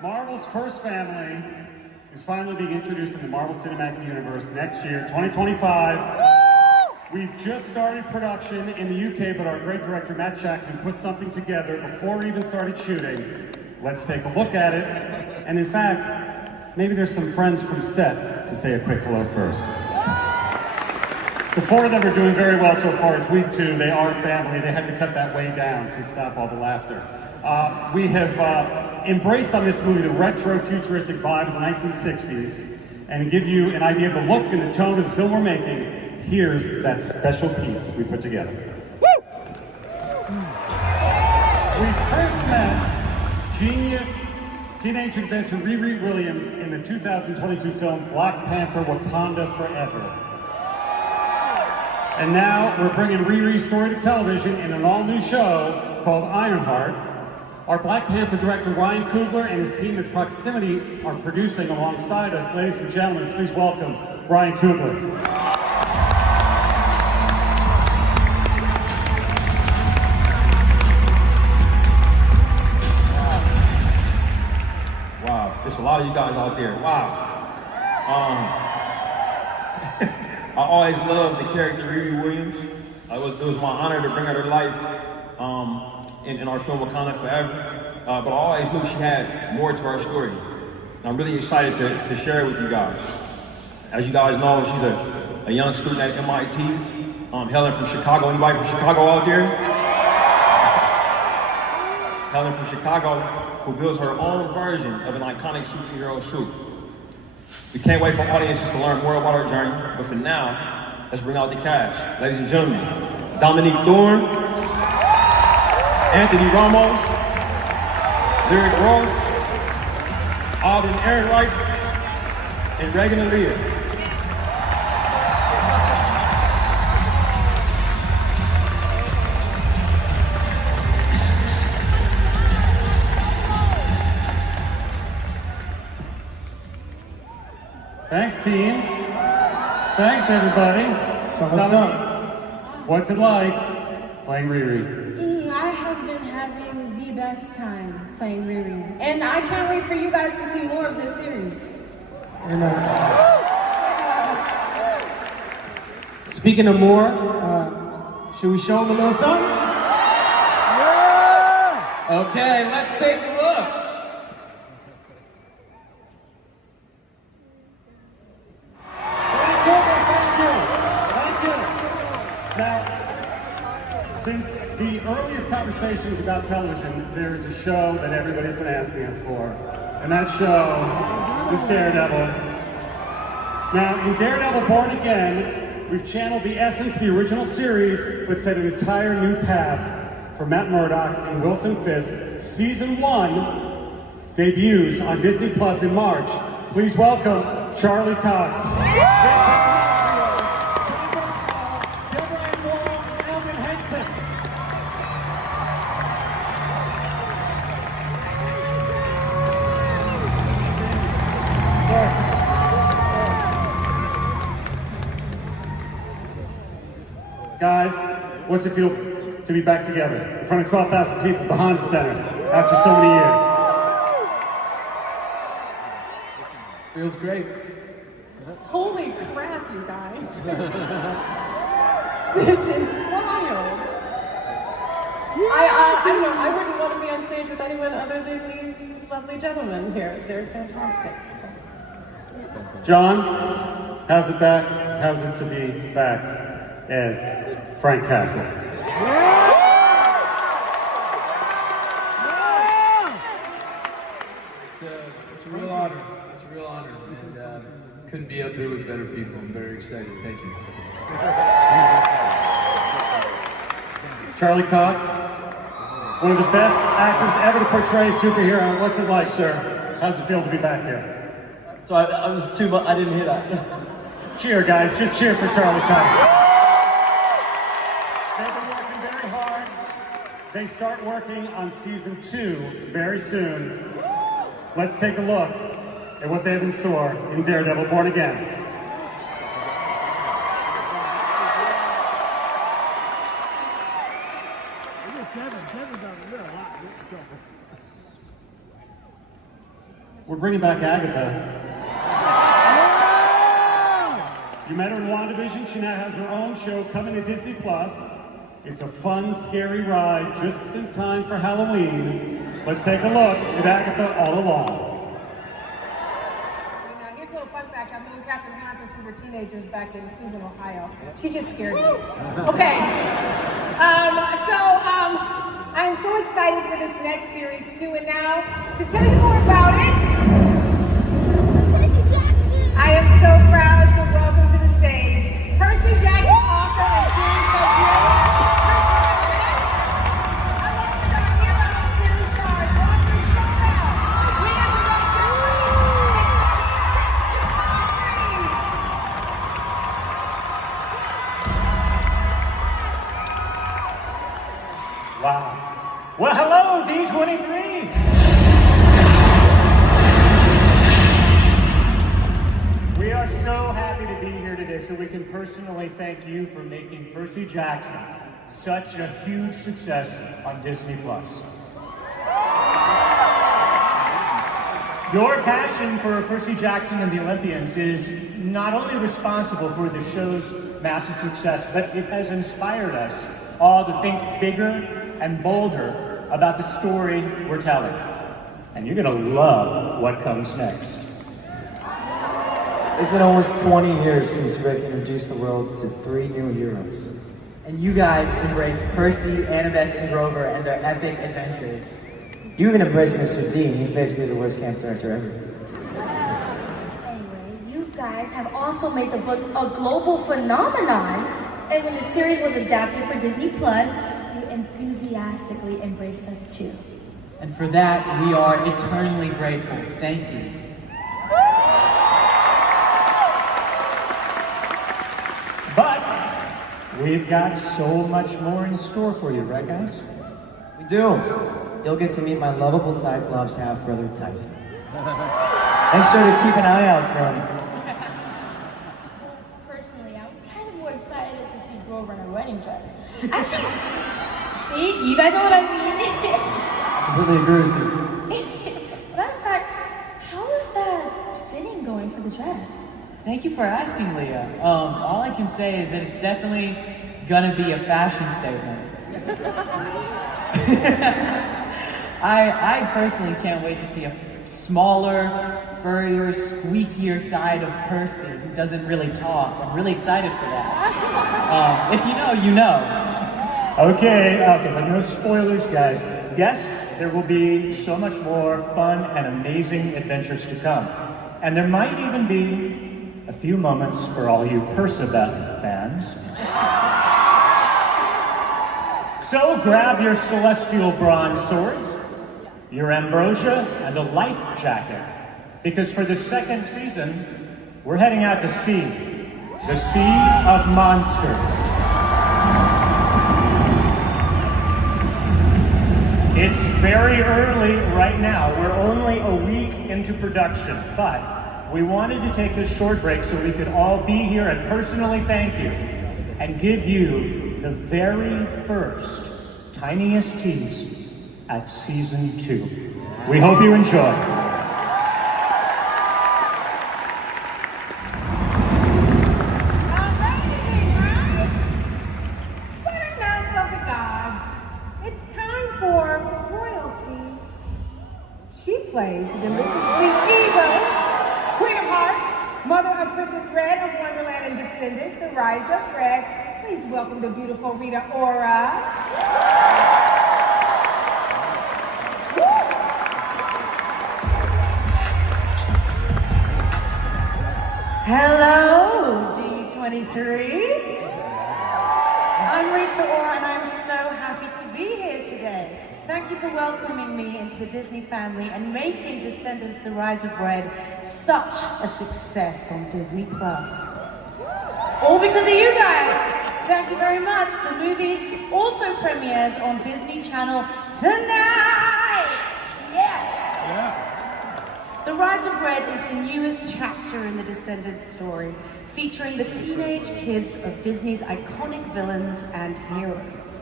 Marvel's first family is finally being introduced in the Marvel Cinematic Universe next year, 2025. We've just started production in the UK, but our great director, Matt Shackman, put something together before we even started shooting. Let's take a look at it. And in fact, maybe there's some friends from set to say a quick hello first. The four of them are doing very well so far. It's week 2. They are family. They had to cut that way down to stop all the laughter. We have embraced on this movie the retro futuristic vibe of the 1960s and give you an idea of the look and the tone of the film we're making. Here's that special piece we put together. We first met genius teenage inventor Riri Williams in the 2022 film Black Panther: Wakanda Forever. And now we're bringing Riri's story to television in an all-new show called Ironheart. Our Black Panther director Ryan Coogler and his team at Proximity are producing alongside us. Ladies and gentlemen, please welcome Ryan Coogler. Wow, there's a lot of you guys out there. Wow. I always loved the character Riri Williams. It was my honor to bring her to life in our film Wakanda Forever. But I always knew she had more to our story. And I'm really excited to share it with you guys. As you guys know, she's a young student at MIT, hailing from Chicago. Anybody from Chicago out there? Helen from Chicago, who builds her own version of an iconic superhero suit. We can't wait for audiences to learn more about our journey, but for now, let's bring out the cast. Ladies and gentlemen, Dominique Thorne, Anthony Ramos, Lyric Ross, Alden Ehrenreich, and Reagan Aaliyah. Thanks, team. Thanks, everybody. So what's up? What's it like playing Riri? I have been having the best time playing Riri. And I can't wait for you guys to see more of this series. Speaking of more, should we show them a little something? Yeah! Okay, let's take a look. Since the earliest conversations about television, there is a show that everybody's been asking us for, and that show is Daredevil. Now, in Daredevil Born Again, we've channeled the essence of the original series, but set an entire new path for Matt Murdock and Wilson Fisk. Season 1 debuts on Disney Plus in March. Please welcome Charlie Cox. Guys, what's it feel to be back together in front of 12,000 people at the Honda Center after so many years? Feels great. Holy crap, you guys. This is wild. I don't know, I wouldn't want to be on stage with anyone other than these lovely gentlemen here. They're fantastic. John, how's it to be back as Frank Castle? It's a real honor. It's a real honor, and couldn't be up here with better people. I'm very excited. Thank you. Charlie Cox, one of the best actors ever to portray a superhero. What's it like, sir? How's it feel to be back here? So I was too much, I didn't hear that. Cheer, guys. Just cheer for Charlie Cox. They've been working very hard. They start working on season 2 very soon. Let's take a look at what they have in store in Daredevil Born Again. We're bringing back Agatha. You met her in WandaVision. She now has her own show coming to Disney+. It's a fun, scary ride just in time for Halloween. Let's take a look at Agatha all along. Now, here's a little fun fact. I've known Catherine Hahn since we were teenagers back in Cleveland, Ohio. She just scared me. Okay. I'm so excited for this next series, too. And now, to tell you more about it, I am so proud to welcome to the stage Percy Jackson, author and series co-creator. Wow. Well, hello, D23. We are so happy to be here today so we can personally thank you for making Percy Jackson such a huge success on Disney+. Your passion for Percy Jackson and the Olympians is not only responsible for the show's massive success, but it has inspired us all to think bigger and bolder about the story we're telling. And you're gonna love what comes next. It's been almost 20 years since Rick introduced the world to 3 new heroes. And you guys embraced Percy, Annabeth, and Grover and their epic adventures. You even embraced Mr. Dean. He's basically the worst camp director ever. Anyway, you guys have also made the books a global phenomenon. And when the series was adapted for Disney+, you enthusiastically embraced us too. And for that, we are eternally grateful. Thank you. But we've got so much more in store for you, right guys? We do. You'll get to meet my lovable Cyclops half-brother Tyson. Make sure to keep an eye out for him. Personally, I'm kind of more excited to see Grover in a wedding dress. Actually, see, you guys know what I mean. Completely agree with you. Matter of fact, how is that fitting going for the dress? Thank you for asking, Leah. All I can say is that it's definitely gonna be a fashion statement. I personally can't wait to see a smaller, furrier, squeakier side of Percy who doesn't really talk. I'm really excited for that. If you know, you know. Okay, but no spoilers, guys. Yes, there will be so much more fun and amazing adventures to come. And there might even be a few moments for all you Percabeth fans. So grab your celestial bronze swords, your ambrosia, and a life jacket. Because for the second season, we're heading out to sea. The Sea of Monsters. It's very early right now. We're only a week into production, but we wanted to take this short break so we could all be here and personally thank you and give you the very first tiniest tease at season 2. We hope you enjoy. Plays the delicious sweet Iger, Queen of Hearts, mother of Princess Red of Wonderland and Descendants, the Rise of Red. Please welcome the beautiful Rita Ora. Hello, D23. I'm Rita Ora and I'm so happy to be here today. Thank you for welcoming me into the Disney family and making Descendants: The Rise of Red such a success on Disney+. All because of you guys. Thank you very much. The movie also premieres on Disney Channel tonight. Yes. Yeah. The Rise of Red is the newest chapter in the Descendants story, featuring the teenage kids of Disney's iconic villains and heroes.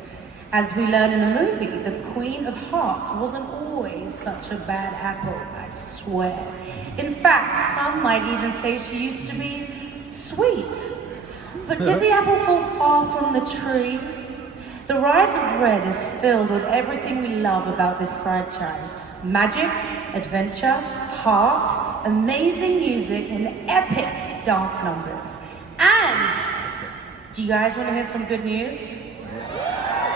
As we learn in the movie, the Queen of Hearts wasn't always such a bad apple, I swear. In fact, some might even say she used to be sweet. But did the apple fall far from the tree? The Rise of Red is filled with everything we love about this franchise. Magic, adventure, heart, amazing music, and epic dance numbers. And, do you guys want to hear some good news?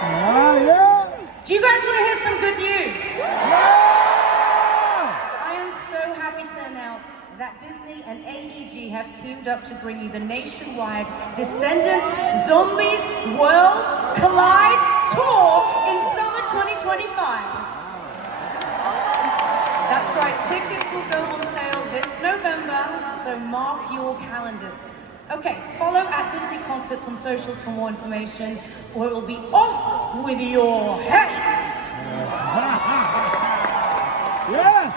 Yeah. Do you guys want to hear some good news? Yeah. I am so happy to announce that Disney and AEG have teamed up to bring you the nationwide Descendants Zombies World Collide Tour in summer 2025. That's right, tickets will go on sale this November, so mark your calendars. Okay, follow at Disney Concerts on socials for more information, or it will be off with your heads! Yeah!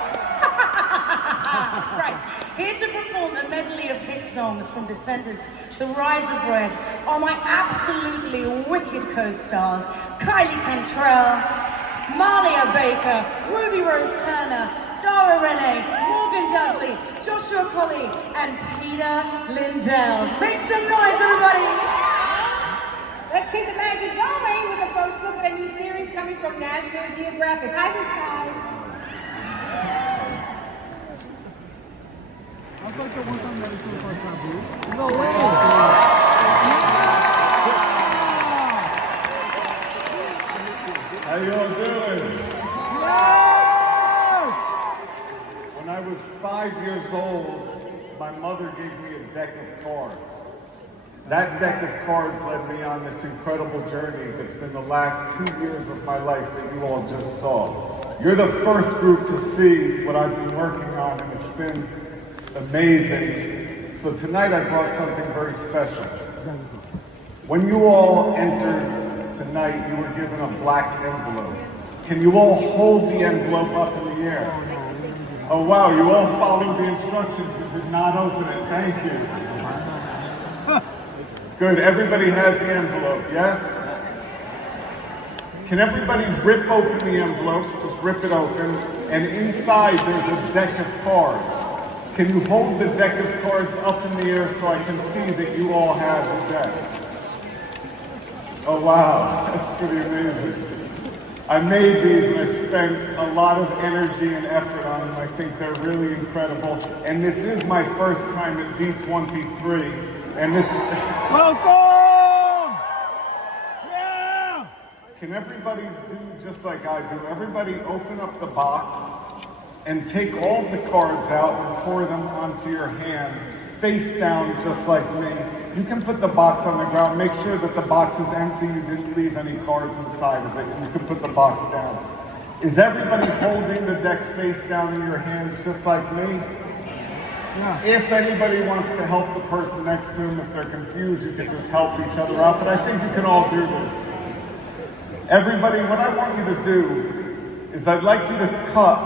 Right, here to perform a medley of hit songs from Descendants: The Rise of Red are my absolutely wicked co-stars, Kylie Cantrell, Malia Baker, Ruby Rose Turner, Dara Renee, Morgan Dudley, Joshua Colley, and Peter Lindell. Make some noise, everybody! Let's keep the magic going with the first look at a new series coming from National Geographic. Hi, this side. No way! How you all doing? When I was 5 years old, my mother gave me a deck of cards. That deck of cards led me on this incredible journey that's been the last 2 years of my life that you all just saw. You're the first group to see what I've been working on, and it's been amazing. So tonight I brought something very special. When you all entered tonight, you were given a black envelope. Can you all hold the envelope up in the air? Oh wow, you all followed the instructions. You did not open it. Thank you. Good, everybody has the envelope, yes? Can everybody rip open the envelope? Just rip it open. And inside there's a deck of cards. Can you hold the deck of cards up in the air so I can see that you all have the deck? Oh wow, that's pretty amazing. I made these and I spent a lot of energy and effort on them. I think they're really incredible. And this is my first time at D23. And this... Welcome! Yeah! Can everybody do just like I do? Everybody open up the box and take all the cards out and pour them onto your hand, face down just like me. You can put the box on the ground. Make sure that the box is empty. You didn't leave any cards inside of it. And you can put the box down. Is everybody holding the deck face down in your hands just like me? Yeah. If anybody wants to help the person next to them, if they're confused, you can just help each other out. But I think you can all do this. Everybody, what I want you to do is I'd like you to cut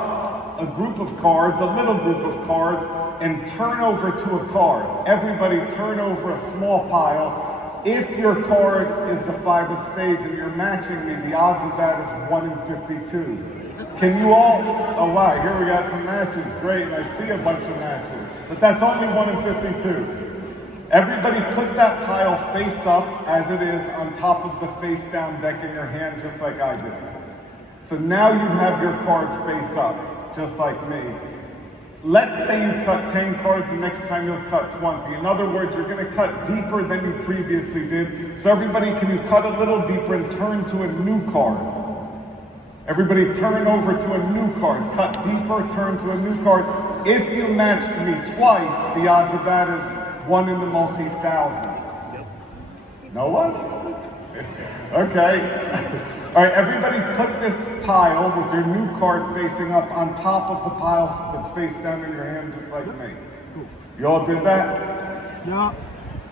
a group of cards, a little group of cards, and turn over to a card. Everybody turn over a small pile If your card is the 5 of spades and you're matching me, the odds of that is 1 in 52. Can you all, oh wow, here we got some matches, great, I see a bunch of matches, but that's only 1 in 52. Everybody put that pile face up as it is on top of the face down deck in your hand, just like I did. So now you have your card face up, just like me. Let's say you cut 10 cards, the next time you'll cut 20. In other words, you're gonna cut deeper than you previously did. So everybody, can you cut a little deeper and turn to a new card? Everybody turn over to a new card. Cut deeper, turn to a new card. If you matched me twice, the odds of that is 1 in the multi-thousands. No one? Okay. All right, everybody put this pile with your new card facing up on top of the pile that's face down in your hand, just like me. You all did that? Yeah.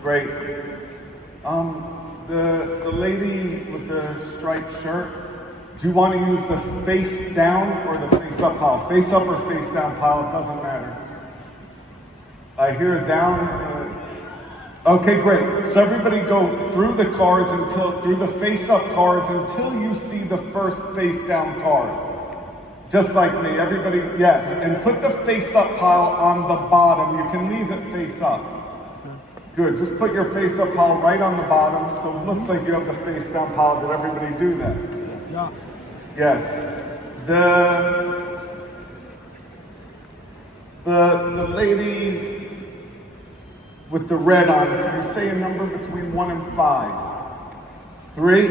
Great. The lady with the striped shirt, do you want to use the face down or the face up pile? Face up or face down pile, it doesn't matter. I hear down. Okay, great. So everybody go through the cards through the face up cards until you see the first face down card. Just like me, everybody, yes. And put the face up pile on the bottom. You can leave it face up. Good, just put your face up pile right on the bottom so it looks like you have the face down pile. Did everybody do that? Yeah. Yes. The lady with the red on, can you say a number between 1 and 5? 3?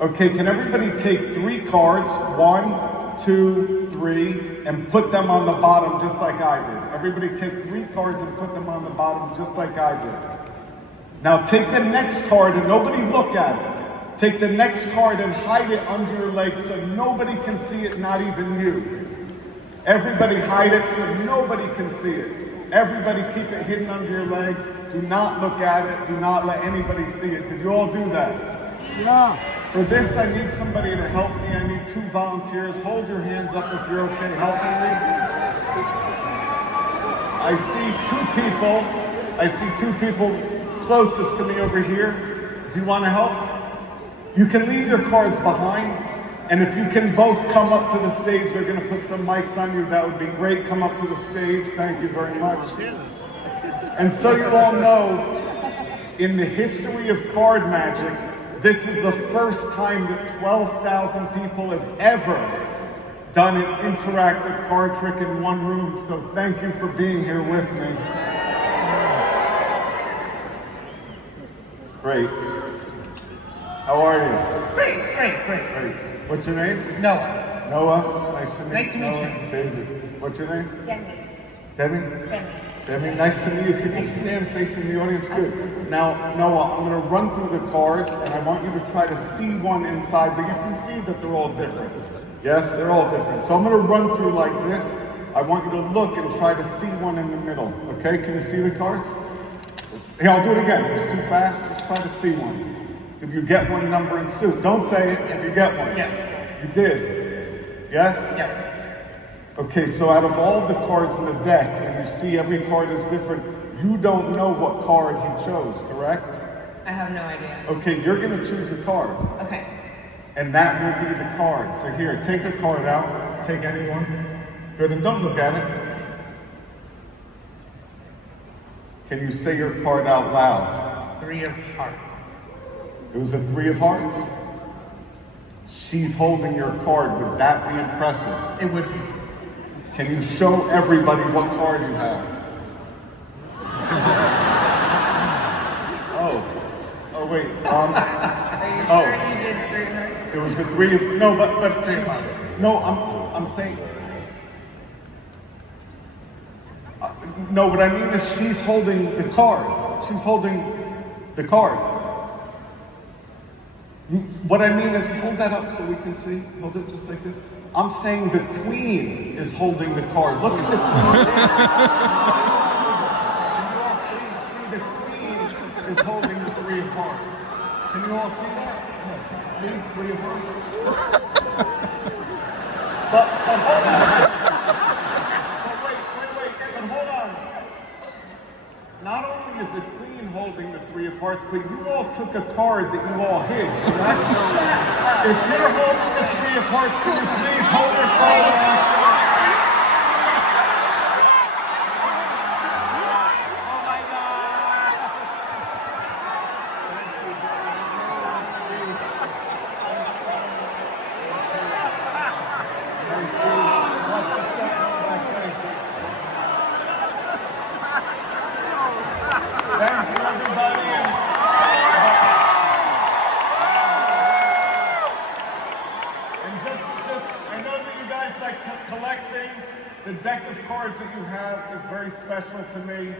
Okay, can everybody take 3 cards, 1, 2, 3, and put them on the bottom just like I did. Everybody take 3 cards and put them on the bottom just like I did. Now take the next card and nobody look at it. Take the next card and hide it under your leg so nobody can see it, not even you. Everybody hide it so nobody can see it. Everybody keep it hidden under your leg. Do not look at it. Do not let anybody see it. Did you all do that? Yeah. For this, I need somebody to help me. I need 2 volunteers. Hold your hands up if you're okay helping me. I see 2 people closest to me over here. Do you want to help? You can leave your cards behind. And if you can both come up to the stage, they're going to put some mics on you. That would be great. Come up to the stage. Thank you very much. And so you all know, in the history of card magic, this is the first time that 12,000 people have ever done an interactive card trick in one room. So thank you for being here with me. Great. How are you? Great. What's your name? Noah. Noah, nice to meet you. Noah. David. What's your name? Demi. Demi, nice to meet you. Can you stand facing the audience? Good. Now, Noah, I'm going to run through the cards, and I want you to try to see one inside, but you can see that they're all different. Yes, they're all different. So I'm going to run through like this. I want you to look and try to see one in the middle. Okay, can you see the cards? Here, I'll do it again. It's too fast. Just try to see one. Did you get one number in suit? Don't say it. Did you get one? Yes. You did? Yes? Yes. Okay, so out of all the cards in the deck, and you see every card is different, you don't know what card he chose, correct? I have no idea. Okay, you're going to choose a card. Okay. And that will be the card. So here, take a card out. Take anyone. Good, and don't look at it. Can you say your card out loud? 3 of hearts. It was a 3 of hearts. She's holding your card. Would that be impressive? It would be. Can you show everybody what card you have? Oh, wait. Are you sure you did 3 of hearts? It was a 3 of, no, but no, I'm saying, no, what I mean is she's holding the card. She's holding the card. What I mean is, hold that up so we can see. Hold it just like this. I'm saying the queen is holding the card. Look at the queen. See, the queen is holding the 3 of hearts. Can you all see that? See, 3 of hearts. But hold on. But wait. But hold on. not only is it Queen holding the Three of Hearts, but you all took a card that you all hid. If you're holding the Three of Hearts, can you please hold your card? The deck of cards that you have is very special to me.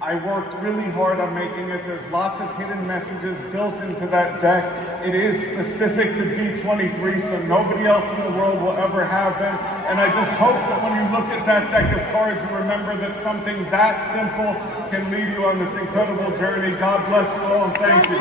I worked really hard on making it. There's lots of hidden messages built into that deck. It is specific to D23, so nobody else in the world will ever have them. And I just hope that when you look at that deck of cards, you remember that something that simple can lead you on this incredible journey. God bless you all, and thank you.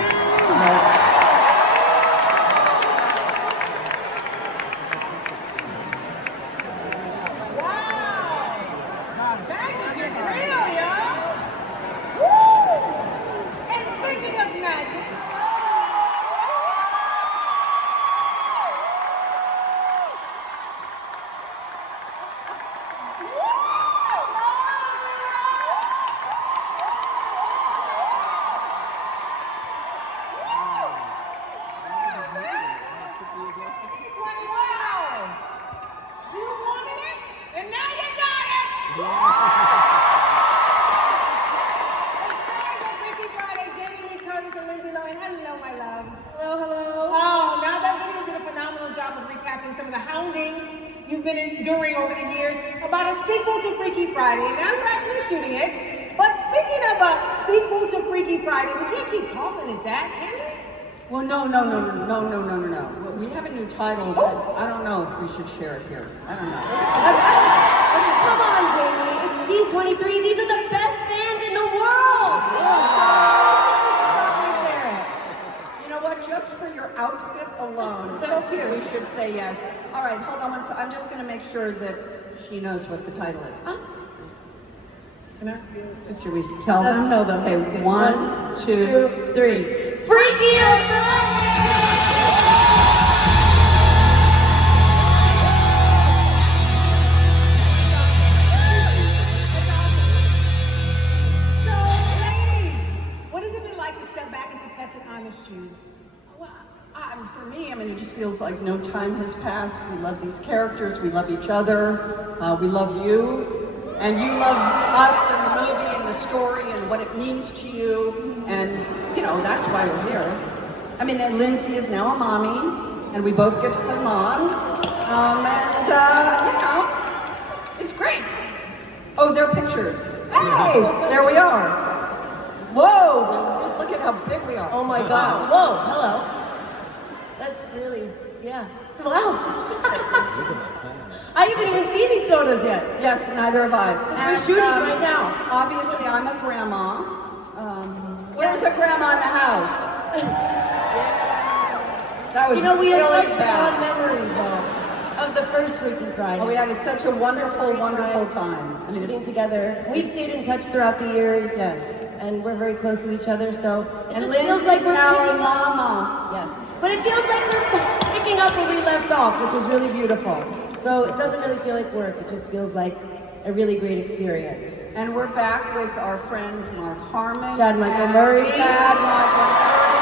You've been enduring over the years about a sequel to Freakier Friday. Now you're actually shooting it. But speaking of a sequel to Freakier Friday, we can't keep calling it that, can we? Well, no. We have a new title, but I don't know if we should share it here. I don't know. Come on, Jamie. It's D23. These are the best fans in the world. You know what? Just for your outfit alone, we should say yes. All right, hold on one second. I'm just going to make sure that she knows what the title is. Should we tell them? Tell them. Okay, 1, 2, 3. Freakier Friday! So, ladies, what has it been like to step back into Tessa Anna's shoes? For me, it just feels like no time has passed. We love these characters. We love each other. We love you. And you love us and the movie and the story and what it means to you. And, that's why we're here. And Lindsay is now a mommy. And we both get to play moms. It's great. Oh, there are pictures. Hey! There we are. Whoa! Look at how big we are. Oh my God. Whoa, hello. That's really, yeah. Wow. I haven't even seen these photos yet. Yes, neither have I. We're shooting right now. Obviously, I'm a grandma. Where's a grandma in the house? That was we have really such bad. fond memories of the first Freakier Friday. Oh, we had such a wonderful time. Shooting together. We've stayed in touch throughout the years. Yes. And we're very close to each other, so it And just feels Lindsay's like we're now a picking mama. Yes. But it feels like we're picking up where we left off, which is really beautiful. So it doesn't really feel like work, it just feels like a really great experience. And we're back with our friends Mark Harmon, Chad Michael Murray. Chad Michael Murray.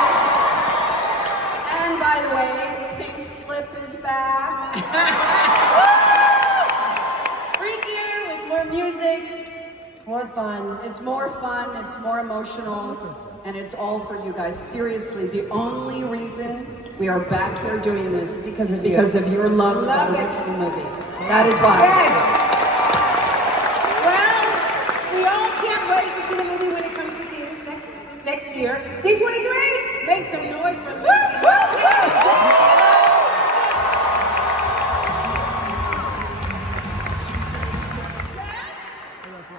And by the way, Pink Slip is back. Freakier with more music, more fun. It's more fun, it's more emotional, and it's all for you guys. Seriously, the only reason we are back here doing this is because of your love of the movie. That is why. Yes. Well, we all can't wait to see the movie when it comes to theaters next year. D23, make some noise for me.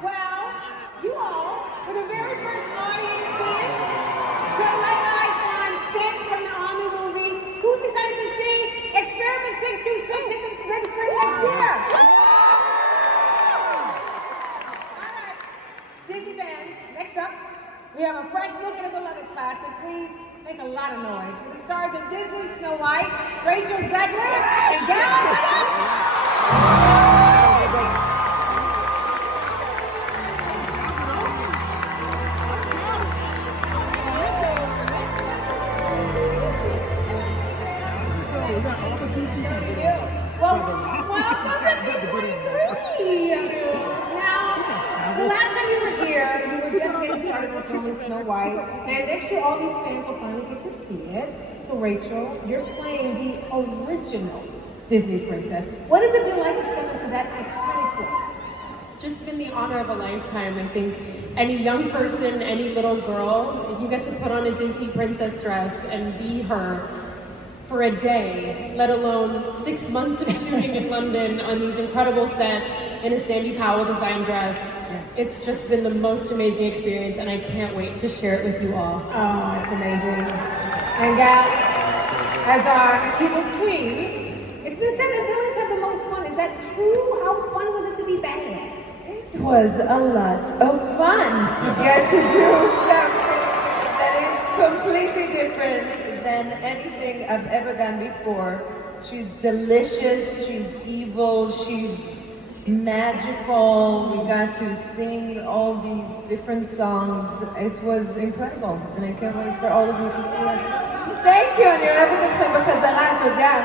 Well, you all were the very first audiences to let eyes on stage from the all-new movie. Who's excited to see Experiment 626 in the big screen next year? All right. Disney fans, next up, we have a fresh look at a beloved classic. Please make a lot of noise for the stars of Disney, Snow White, Rachel Zegler, and Gal. Welcome to D23. Now, the last time you were here, you were just getting started with filming Snow White, and next year all these fans will finally get to see it. So Rachel, you're playing the original Disney princess. What has it been like to step into that iconic role? It's just been the honor of a lifetime. I think any young person, any little girl, if you get to put on a Disney princess dress and be her for a day, let alone 6 months of shooting in London on these incredible sets in a Sandy Powell design dress. Yes. It's just been the most amazing experience, and I can't wait to share it with you all. Oh, it's amazing. And Gal, as our evil queen, it's been said that villains have the most fun. Is that true? How fun was it to be bad? It was a lot of fun to get to do something that is completely different than anything I've ever done before. She's delicious, she's evil, she's magical. We got to sing all these different songs. It was incredible, and I can't wait for all of you to see it. Thank you, and you're everything בחזרה,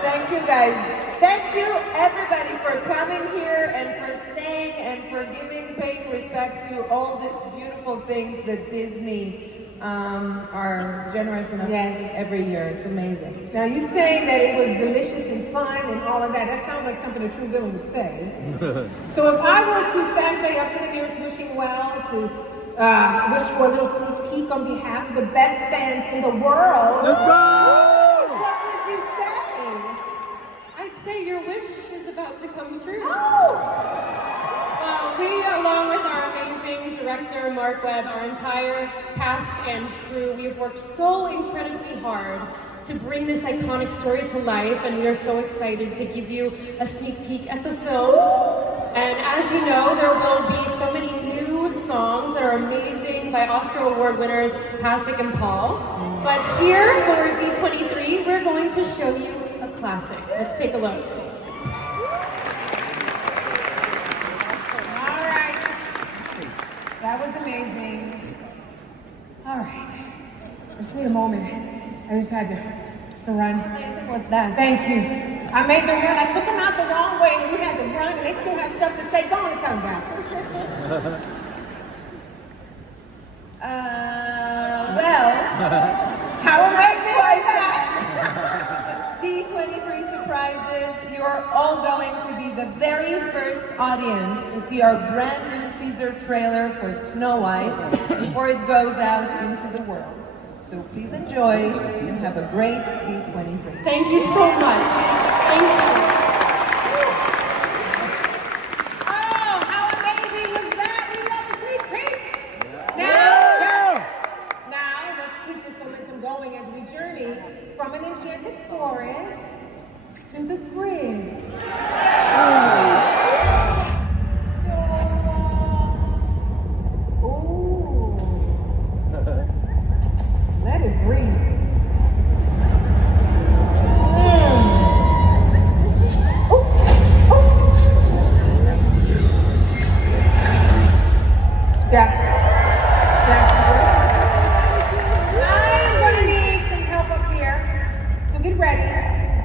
Thank you guys. Thank you everybody for coming here and for staying and for paying respect to all these beautiful things that Disney are generous enough every year. It's amazing. Now you say that it was delicious and fun and all of that. That sounds like something a true villain would say. So if I were to sashay up to the nearest wishing well to wish for a little sneak peek on behalf of the best fans in the world, let's go! What would you say? I'd say your wish is about to come true. Oh! We, along with our amazing director, Mark Webb, our entire cast and crew, we have worked so incredibly hard to bring this iconic story to life, and we are so excited to give you a sneak peek at the film. And as you know, there will be so many new songs that are amazing by Oscar Award winners Pasek and Paul. But here for D23, we're going to show you a classic. Let's take a look. That was amazing. All right. Just need a moment. I just had to run. What's that? Thank you. I made them run. I took them out the wrong way, and we had to run, and they still have stuff to say. Go on and tell them that. Well, how amazing was that? D23 surprises. You're all going to be the very first audience to see our brand new teaser trailer for Snow White before it goes out into the world. So please enjoy and have a great D23. Thank you so much. Thank you. Oh, how amazing was that? We love a sneak peek. Now, let's keep this momentum going as we journey from an enchanted forest to the bridge. Let it breathe. I'm gonna need some help up here. So get ready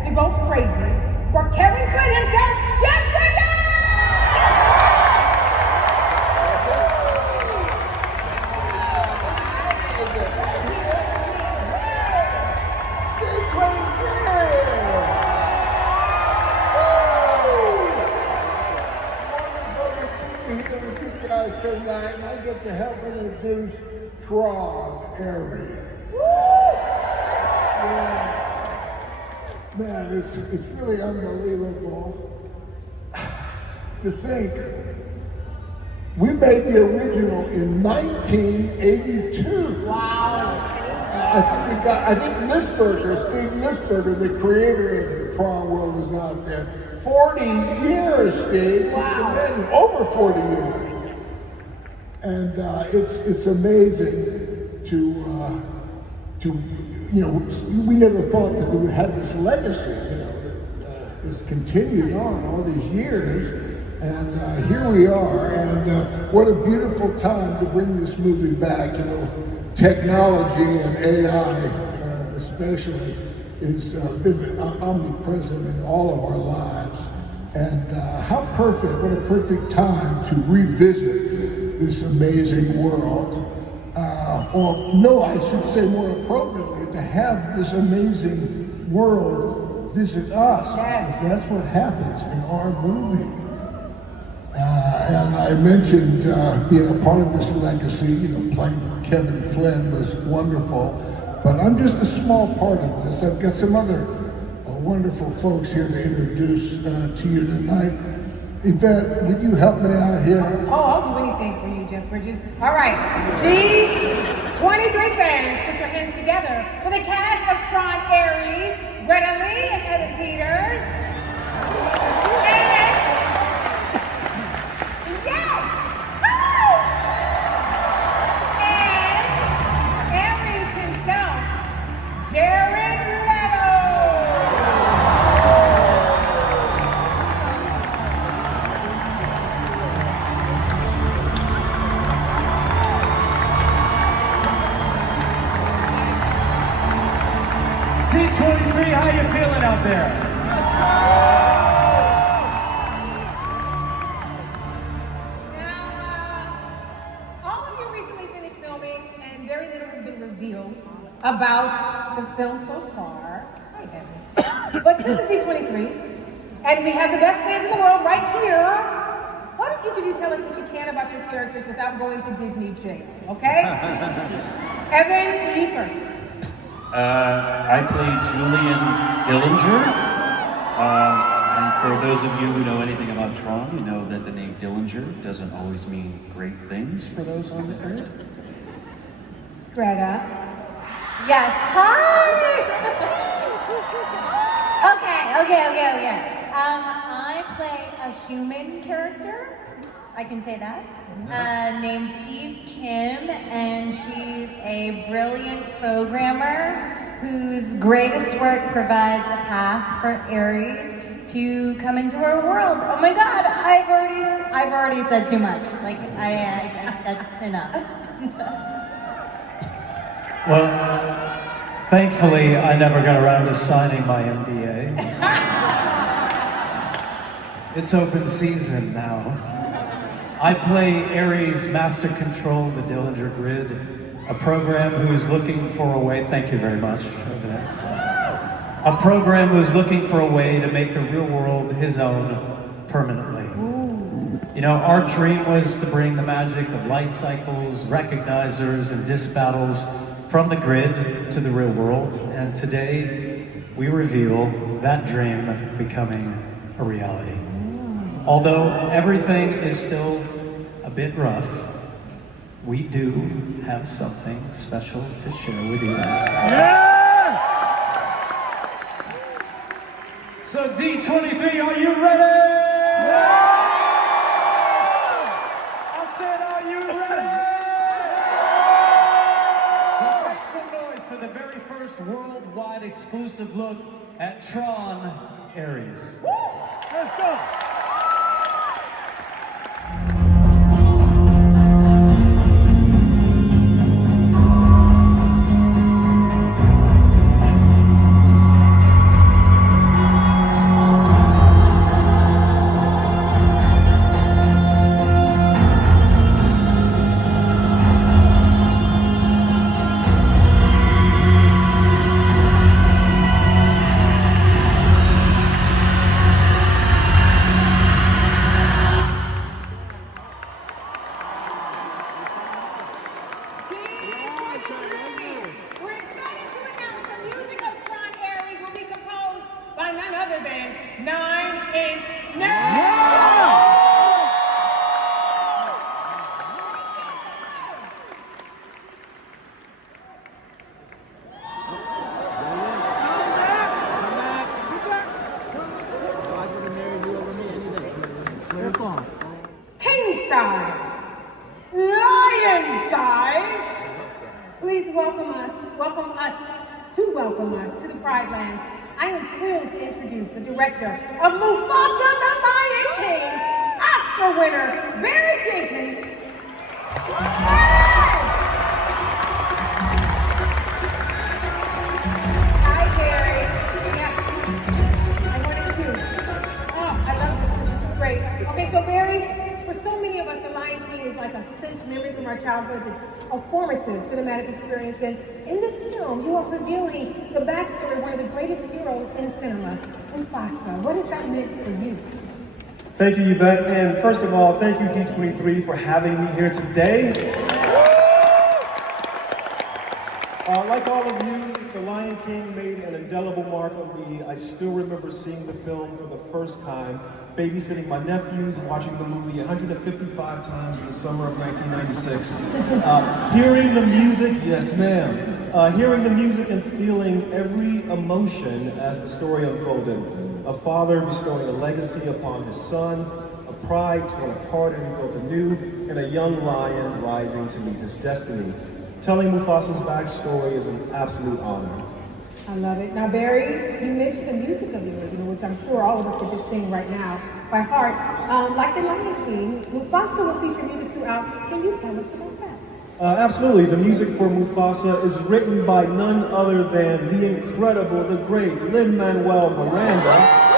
to go crazy for Kevin Flynn himself, Jack Bridges! Tonight, and I get to help introduce Tron Ares. Yeah. Man, it's really unbelievable to think we made the original in 1982. Wow. I think Steve Lisberger, the creator of the Tron world, is out there. 40 years, Steve. Wow. Over 40 years. And it's amazing to we never thought that we would have this legacy, that has continued on all these years. And here we are, and what a beautiful time to bring this movie back. Technology and AI especially has been omnipresent in all of our lives. And how perfect, what a perfect time to revisit this amazing world. Or no, I should say more appropriately, to have this amazing world visit us. Yes. That's what happens in our movie. And I mentioned being a part of this legacy, playing Kevin Flynn was wonderful, but I'm just a small part of this. I've got some other wonderful folks here to introduce to you tonight. Yvette, would you help me out here? Oh, I'll do anything for you, Jeff Bridges. All right, D23 fans, put your hands together for the cast of Tron Ares, Greta Lee and Evan Peters. D23, how you feeling out there? Now, all of you recently finished filming, and very little has been revealed about the film so far. Hi, Evan. But this is D23, and we have the best fans in the world right here. Why don't each of you tell us what you can about your characters without going to Disney jail, okay? Evan, you first. I play Julian Dillinger, and for those of you who know anything about Tron, you know that the name Dillinger doesn't always mean great things for those on the grid. Greta. Yes, hi! Okay. I play a human character, I can say that, named Eve Kim, and she's a brilliant programmer whose greatest work provides a path for Ares to come into our world. Oh my God, I've already said too much. Like, that's enough. Well, thankfully, I never got around to signing my NDA. It's open season now. I play Ares Master Control the Dillinger Grid, a program who's looking for a way, thank you very much over there. A program who's looking for a way to make the real world his own permanently. You know, our dream was to bring the magic of light cycles, recognizers, and disc battles from the grid to the real world, and today we reveal that dream becoming a reality. Although everything is still a bit rough, we do have something special to share with you. Yeah! So D23, are you ready? Yeah! I said, are you ready? Yeah! Make some noise for the very first worldwide exclusive look at Tron Ares. Woo! Let's go! size, please welcome us to the Pride Lands. I am thrilled to introduce the director of Mufasa the Lion King, Oscar winner, Barry Jenkins. Hi, Barry. Yeah, I wanted to. Oh, I love this. This is great. Okay, so Barry, for so many of us, The Lion King is like a sense memory from our childhoods. It's a formative cinematic experience. And in this film, you are revealing the backstory of one of the greatest heroes in cinema, Mufasa. What has that meant for you? Thank you, Yvette. And first of all, thank you, D23, for having me here today. Like all of you, The Lion King made an indelible mark on me. I still remember seeing the film for the first time, babysitting my nephews, watching the movie 155 times in the summer of 1996. Hearing the music, yes ma'am. Hearing the music and feeling every emotion as the story unfolded. A father bestowing a legacy upon his son, a pride torn apart and rebuilt anew, and a young lion rising to meet his destiny. Telling Mufasa's backstory is an absolute honor. I love it. Now, Barry, you mentioned the music of the original, which I'm sure all of us could just sing right now by heart. Like The Lion King, Mufasa will feature music throughout. Can you tell us about that? Absolutely. The music for Mufasa is written by none other than the incredible, the great Lin-Manuel Miranda.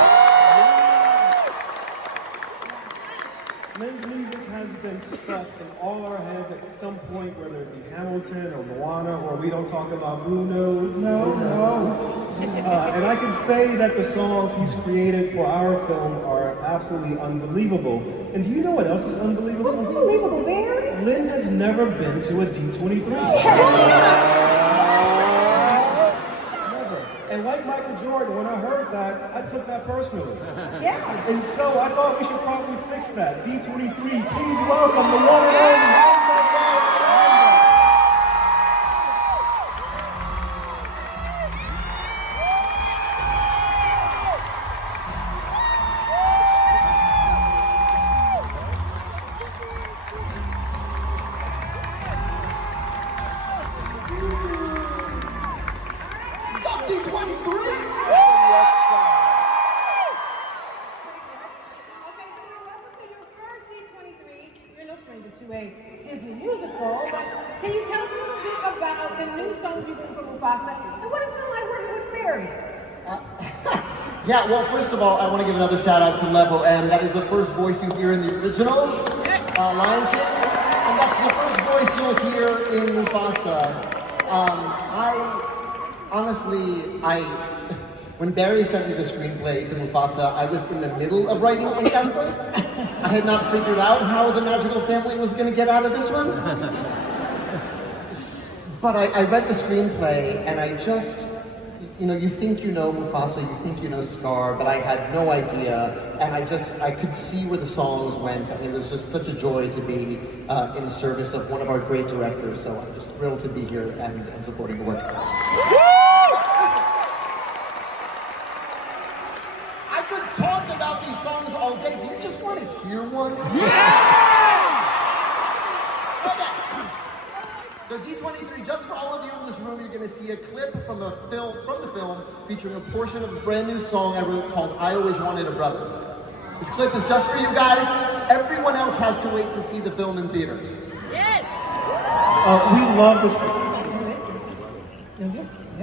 Lin's music has been stuck in all our heads at some point, whether it be Hamilton or Moana, or We Don't Talk About Bruno. No. And I can say that the songs he's created for our film are absolutely unbelievable. And do you know what else is unbelievable? What's unbelievable, Barry? Lin has never been to a D23. Never. And like Michael Jordan, when I heard that, I took that personally. Yeah. And so I thought we should probably fix that. D23, please welcome the one and only. To a Disney musical, but can you tell us a little bit about the new songs you've written for Mufasa, and what it's been like working with Barry? Yeah, well, first of all, I want to give another shout out to Level M. That is the first voice you hear in the original Lion King, and that's the first voice you'll hear in Mufasa. When Barry sent me the screenplay to Mufasa, I was in the middle of writing Encanto. I had not figured out how the magical family was going to get out of this one. But I read the screenplay, and I just, you think you know Mufasa, you think you know Scar, but I had no idea, and I could see where the songs went, and it was just such a joy to be in service of one of our great directors, so I'm just thrilled to be here and supporting the work. I could talk about these songs all day. Do you just want to hear one? Okay. So D23, just for all of you in this room, you're going to see a clip from the film featuring a portion of a brand new song I wrote called I Always Wanted a Brother. This clip is just for you guys. Everyone else has to wait to see the film in theaters. Yes! We love this song.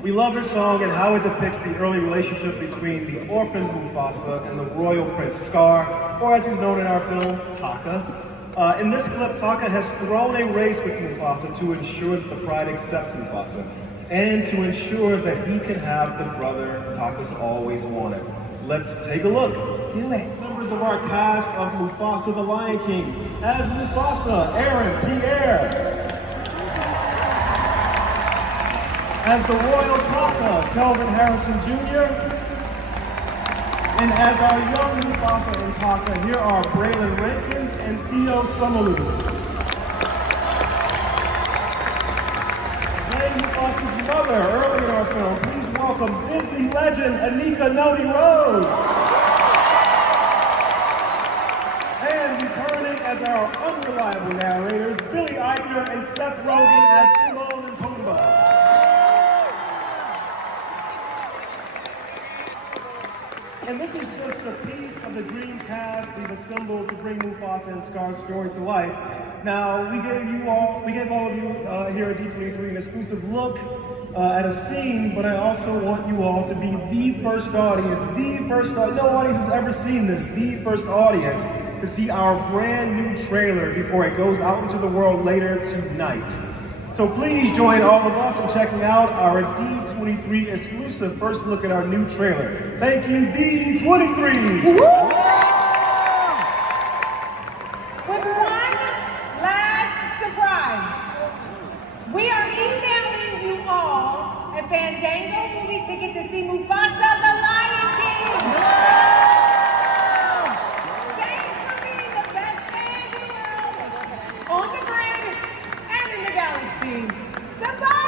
We love this song and how it depicts the early relationship between the orphan Mufasa and the royal prince Scar, or as he's known in our film, Taka. In this clip, Taka has thrown a race with Mufasa to ensure that the pride accepts Mufasa, and to ensure that he can have the brother Taka's always wanted. Let's take a look. Do it. Members of our cast of Mufasa the Lion King. As Mufasa, Aaron Pierre. As the royal Taka, Kelvin Harrison Jr. And as our young Mufasa and Taka, here are Braylon Rankins and Theo Summerloo. Playing Mufasa's mother early in our film, please welcome Disney legend Anika Noni Rhodes. And returning as our unreliable narrators, Billy Iger Turner and Seth Rogen as Timon and Pumbaa. And this is just a piece of the dream cast we've assembled to bring Mufasa and Scar's story to life. Now, we gave all of you here at D23 an exclusive look at a scene, but I also want you all to be the first audience, no audience has ever seen this, the first audience to see our brand new trailer before it goes out into the world later tonight. So please join all of us in checking out our D23 exclusive first look at our new trailer. Thank you, D23! With one last surprise. We are emailing you all a Fandango movie ticket to see Mufasa the Lion King! Thanks for being the best fans in the world, on the grid, and in the galaxy. Goodbye!